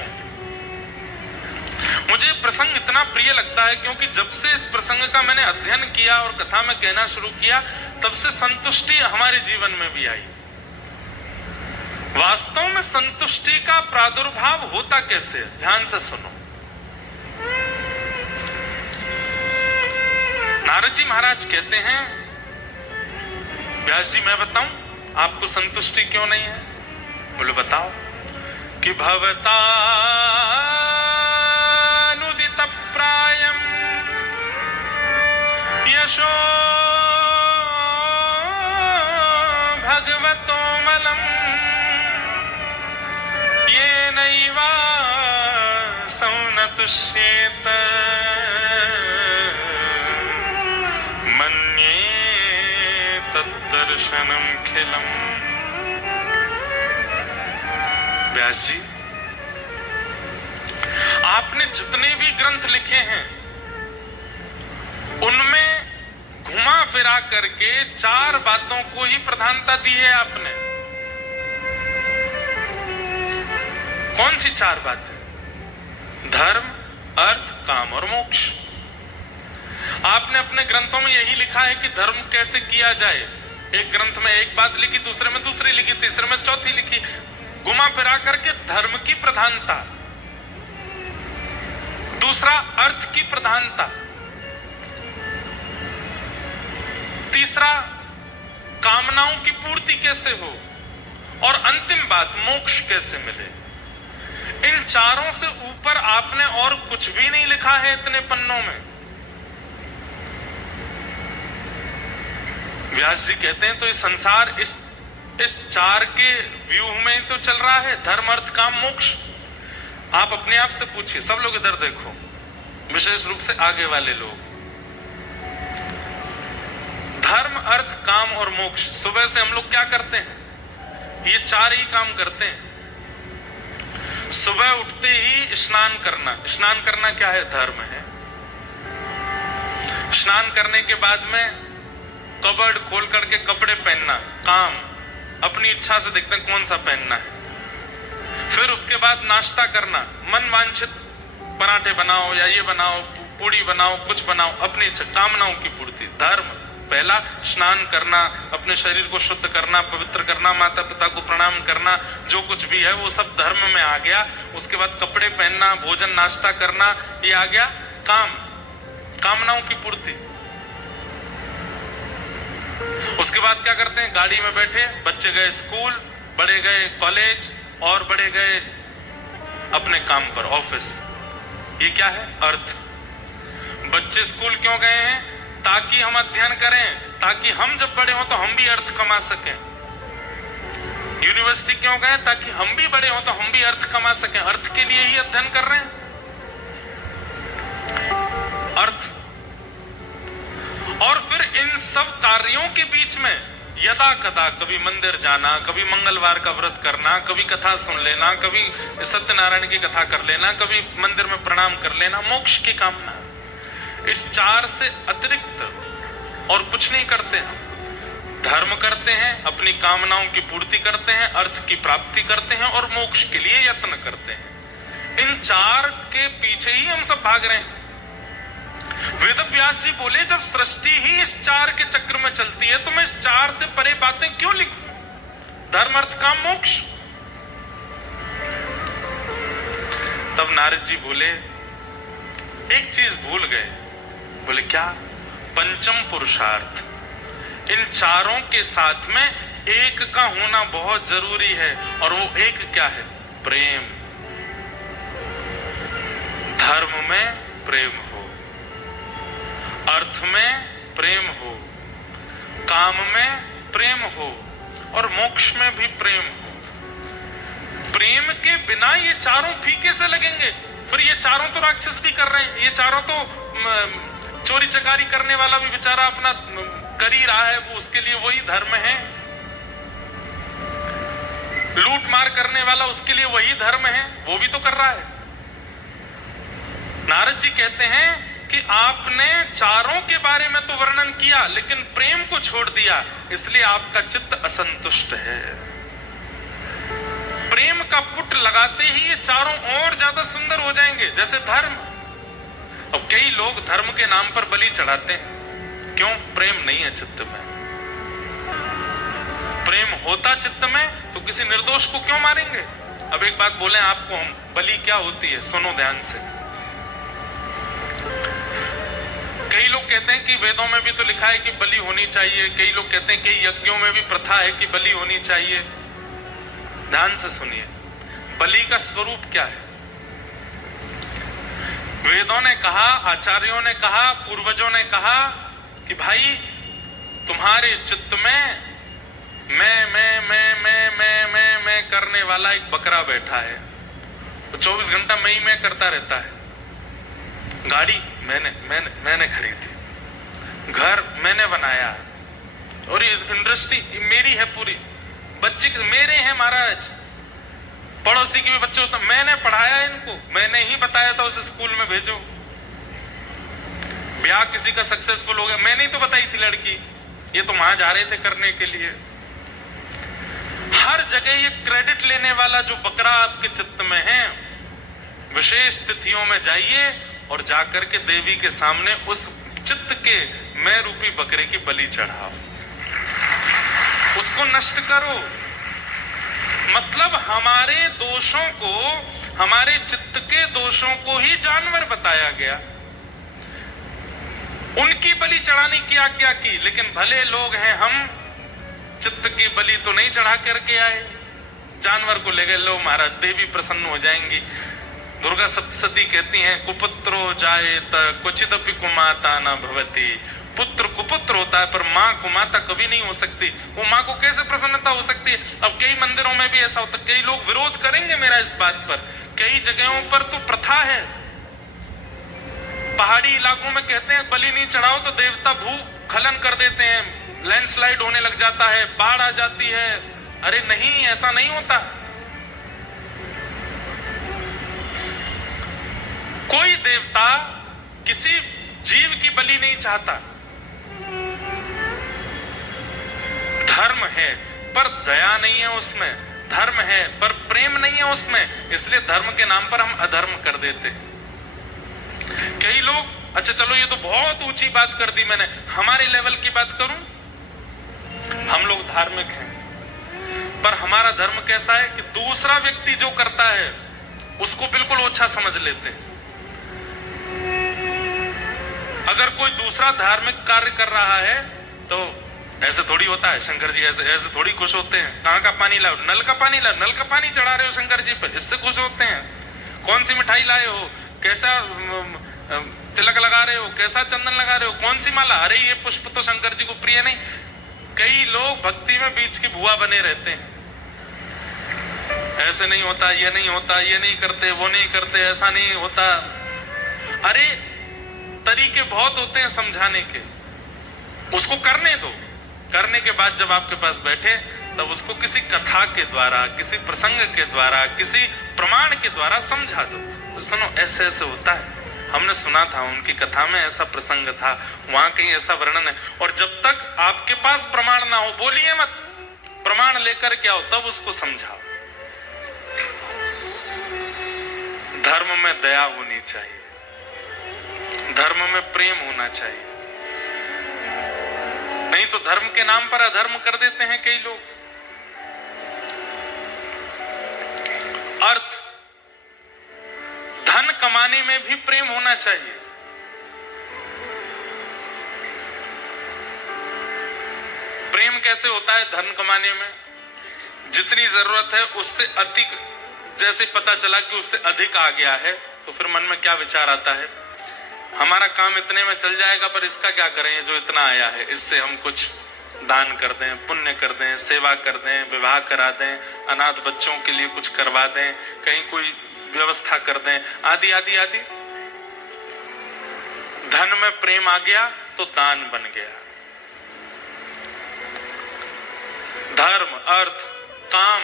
मुझे प्रसंग इतना प्रिय लगता है क्योंकि जब से इस प्रसंग का मैंने अध्ययन किया और कथा में कहना शुरू किया, तब से संतुष्टि हमारे जीवन में भी आई। वास्तव में संतुष्टि का प्रादुर्भाव होता कैसे? ध्यान से सुनो। नारद जी महाराज कहते हैं, व्यास जी मैं बताऊं आपको संतुष्टि क्यों नहीं है? बोले बताओ। कि भवतानुदित प्रायम यशो भगवतो मलम ये नैवा सौनतुष्येत मन्ये तद्दर्शनम खिलम। व्यास जी आपने जितने भी ग्रंथ लिखे हैं उनमें घुमा फिरा करके 4 बातों को ही प्रधानता दी है आपने। कौन सी 4 बातें? धर्म, अर्थ, काम और मोक्ष। आपने अपने ग्रंथों में यही लिखा है कि धर्म कैसे किया जाए। एक ग्रंथ में एक बात लिखी, दूसरे में दूसरी लिखी, तीसरे में चौथी लिखी, घुमा फिरा करके धर्म की प्रधानता। दूसरा अर्थ की प्रधानता, तीसरा कामनाओं की पूर्ति कैसे हो, और अंतिम बात मोक्ष कैसे मिले। इन 4 से ऊपर आपने और कुछ भी नहीं लिखा है इतने पन्नों में। व्यास जी कहते हैं तो ये संसार इस 4 के व्यूह में तो चल रहा है, धर्म, अर्थ, काम, मोक्ष। आप अपने आप से पूछिए, सब लोग इधर देखो, विशेष रूप से आगे वाले लोग। धर्म, अर्थ, काम और मोक्ष, सुबह से हम लोग क्या करते हैं? ये 4 ही काम करते हैं। सुबह उठते ही स्नान करना। स्नान करना क्या है? धर्म है। स्नान करने के बाद में कबर्ड खोल करके कपड़े पहनना, काम। अपनी इच्छा से देखते हैं कौन सा पहनना है। फिर उसके बाद नाश्ता करना, मन वांछित पराठे बनाओ या ये बनाओ, पूड़ी बनाओ, कुछ बनाओ, अपनी इच्छा, कामनाओं की पूर्ति, धर्म। पहला स्नान करना, अपने शरीर को शुद्ध करना, पवित्र करना, माता पिता को प्रणाम करना, जो कुछ भी है वो सब धर्म में आ गया। उसके बाद कपड़े पहनना, भोजन नाश्ता करना, ये आ गया काम, कामनाओं की पूर्ति। उसके बाद क्या करते हैं, गाड़ी में बैठे, बच्चे गए स्कूल, बड़े गए कॉलेज और बड़े गए अपने काम पर, ऑफिस। ये क्या है, अर्थ। बच्चे स्कूल क्यों गए हैं, ताकि हम अध्ययन करें, ताकि हम जब बड़े हों तो हम भी अर्थ कमा सकें। यूनिवर्सिटी क्यों गए, ताकि हम भी बड़े हों तो हम भी अर्थ कमा सकें। अर्थ के लिए ही अध्ययन कर रहे हैं, अर्थ। और फिर इन सब कार्यों के बीच में यदा कदा कभी मंदिर जाना, कभी मंगलवार का व्रत करना, कभी कथा सुन लेना, कभी सत्यनारायण की कथा कर लेना, कभी मंदिर में प्रणाम कर लेना, मोक्ष की कामना। इस 4 से अतिरिक्त और कुछ नहीं करते हम। धर्म करते हैं, अपनी कामनाओं की पूर्ति करते हैं, अर्थ की प्राप्ति करते हैं और मोक्ष के लिए यत्न करते हैं। इन 4 के पीछे ही हम सब भाग रहे हैं। वेदव्यास जी बोले, जब सृष्टि ही इस 4 के चक्र में चलती है तो मैं इस 4 से परे बातें क्यों लिखूं? धर्म, अर्थ, काम, मोक्ष। तब नारद जी बोले, एक चीज भूल गए। बोले क्या? पंचम पुरुषार्थ। इन 4 के साथ में एक का होना बहुत जरूरी है, और वो एक क्या है? प्रेम। धर्म में प्रेम हो, अर्थ में प्रेम हो, काम में प्रेम हो और मोक्ष में भी प्रेम हो। प्रेम के बिना ये 4 फीके से लगेंगे। फिर ये 4 तो राक्षस भी कर रहे हैं, ये 4 तो चोरी चकारी करने वाला भी बेचारा अपना कर ही रहा है, वो उसके लिए वही धर्म है। लूट मार करने वाला उसके लिए वही धर्म है, वो भी तो कर रहा है। नारद जी कहते हैं कि आपने 4 के बारे में तो वर्णन किया, लेकिन प्रेम को छोड़ दिया, इसलिए आपका चित्त असंतुष्ट है। प्रेम का पुट लगाते ही ये 4 और ज्यादा सुंदर हो जाएंगे, जैसे धर्म। अब कई लोग धर्म के नाम पर बलि चढ़ाते हैं, क्यों? प्रेम नहीं है चित्त में। प्रेम होता चित्त में तो किसी निर्दोष को क्यों मारेंगे? अब एक बात बोले आपको हम, बलि क्या होती है, सुनो ध्यान से। कई लोग कहते हैं कि वेदों में भी तो लिखा है कि बलि होनी चाहिए, कई लोग कहते हैं कि यज्ञों में भी प्रथा है कि बलि होनी चाहिए। ध्यान से सुनिए, बलि का स्वरूप क्या है? वेदों ने कहा, आचार्यों ने कहा, पूर्वजों ने कहा कि भाई तुम्हारे चित्त में मैं करने वाला एक बकरा बैठा है, तो 24 घंटा मैं करता रहता है। गाड़ी मैंने खरीदी, घर मैंने बनाया, और ये इंडस्ट्री मेरी है पूरी, बच्चे मेरे हैं महाराज, पड़ोसी के भी बच्चे होते, मैंने पढ़ाया इनको, मैंने ही बताया था उस स्कूल में भेजो। ब्याह किसी का सक्सेसफुल हो गया, मैंने ही तो बताई थी लड़की, ये तो वहां जा रहे थे करने के लिए। हर जगह ये क्रेडिट लेने वाला जो बकरा आपके चित्त में है, विशेष तिथियों में जाइए और जाकर के देवी के सामने उस चित्त के मैं रूपी बकरे की बलि चढ़ाओ, उसको नष्ट करो। मतलब हमारे दोषों को, हमारे चित्त के दोषों को ही जानवर बताया गया, उनकी बलि चढ़ाने की आज्ञा की। लेकिन भले लोग हैं हम, चित्त की बलि तो नहीं चढ़ा करके आए, जानवर को ले गए। लो महाराज, देवी प्रसन्न हो जाएंगी। दुर्गा सप्तशती कहती हैं, कुपुत्रो जायेत क्वचिदपि कुमाता न भवति। पुत्र कुपुत्र होता है, पर माँ कुमाता कभी नहीं हो सकती। वो माँ को कैसे प्रसन्नता हो सकती है? अब कई मंदिरों में भी ऐसा होता है, कई लोग विरोध करेंगे मेरा इस बात पर, कई जगहों पर तो प्रथा है, पहाड़ी इलाकों में कहते हैं बलि नहीं चढ़ाओ तो देवता भूस्खलन कर देते हैं, लैंडस्लाइड होने लग जाता है, बाढ़ आ जाती है। अरे नहीं, ऐसा नहीं होता। कोई देवता किसी जीव की बलि नहीं चाहता। धर्म है पर दया नहीं है उसमें, धर्म है पर प्रेम नहीं है उसमें, इसलिए धर्म के नाम पर हम अधर्म कर देते हैं। कई लोग अच्छा चलो ये तो बहुत ऊंची बात कर दी मैंने, हमारे लेवल की बात करूं। हम लोग धार्मिक हैं, पर हमारा धर्म कैसा है कि दूसरा व्यक्ति जो करता है उसको बिल्कुल ओछा समझ लेते हैं। अगर कोई दूसरा धार्मिक कार्य कर रहा है तो ऐसे थोड़ी होता है, शंकर जी ऐसे ऐसे थोड़ी खुश होते हैं। कहाँ का पानी लाओ, नल का पानी लाओ, नल का पानी चढ़ा रहे हो शंकर जी पर, इससे खुश होते हैं। कौन सी मिठाई लाए हो, कैसा तिलक लगा रहे हो, कैसा चंदन लगा रहे हो, कौन सी माला, अरे ये पुष्प तो शंकर जी को प्रिय नहीं। कई लोग भक्ति में बीच की भुआ बने रहते हैं, ऐसे नहीं होता, ये नहीं होता, ये नहीं करते, वो नहीं करते, ऐसा नहीं होता। अरे तरीके बहुत होते हैं समझाने के, उसको करने दो। करने के बाद जब आपके पास बैठे तब उसको किसी कथा के द्वारा, किसी प्रसंग के द्वारा, किसी प्रमाण के द्वारा समझा दो। तो सुनो ऐसे ऐसे होता है, हमने सुना था उनकी कथा में ऐसा प्रसंग था, वहां कहीं ऐसा वर्णन है। और जब तक आपके पास प्रमाण ना हो बोलिए मत, प्रमाण लेकर के आओ तब उसको समझाओ। धर्म में दया होनी चाहिए, धर्म में प्रेम होना चाहिए, नहीं तो धर्म के नाम पर अधर्म कर देते हैं कई लोग। अर्थ, धन कमाने में भी प्रेम होना चाहिए। प्रेम कैसे होता है धन कमाने में? जितनी जरूरत है उससे अधिक, जैसे पता चला कि उससे अधिक आ गया है तो फिर मन में क्या विचार आता है, हमारा काम इतने में चल जाएगा पर इसका क्या करें, जो इतना आया है इससे हम कुछ दान कर दें, पुण्य कर दें, सेवा कर दें, विवाह करा दें, अनाथ बच्चों के लिए कुछ करवा दें, कहीं कोई व्यवस्था कर दें, आदि आदि आदि। धन में प्रेम आ गया तो दान बन गया। धर्म, अर्थ, काम।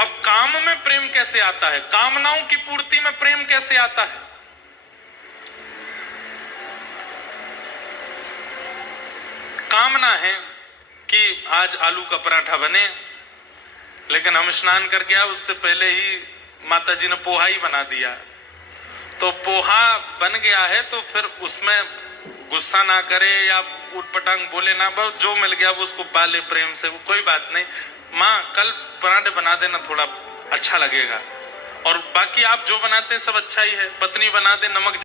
अब काम में प्रेम कैसे आता है, कामनाओं की पूर्ति में प्रेम कैसे आता है? कामना है कि आज आलू का पराठा बने, लेकिन हम स्नान करके आए उससे पहले ही माता जी ने पोहा ही बना दिया, तो पोहा बन गया है तो फिर उसमें गुस्सा ना करे या उटपटांग बोले ना, बहुत जो मिल गया वो उसको पाले प्रेम से, वो कोई बात नहीं, माँ कल पराठे बना देना, थोड़ा अच्छा लगेगा, और बाकी आप जो बनाते हैं सब अच्छा ही है। पत्नी बना दे नमक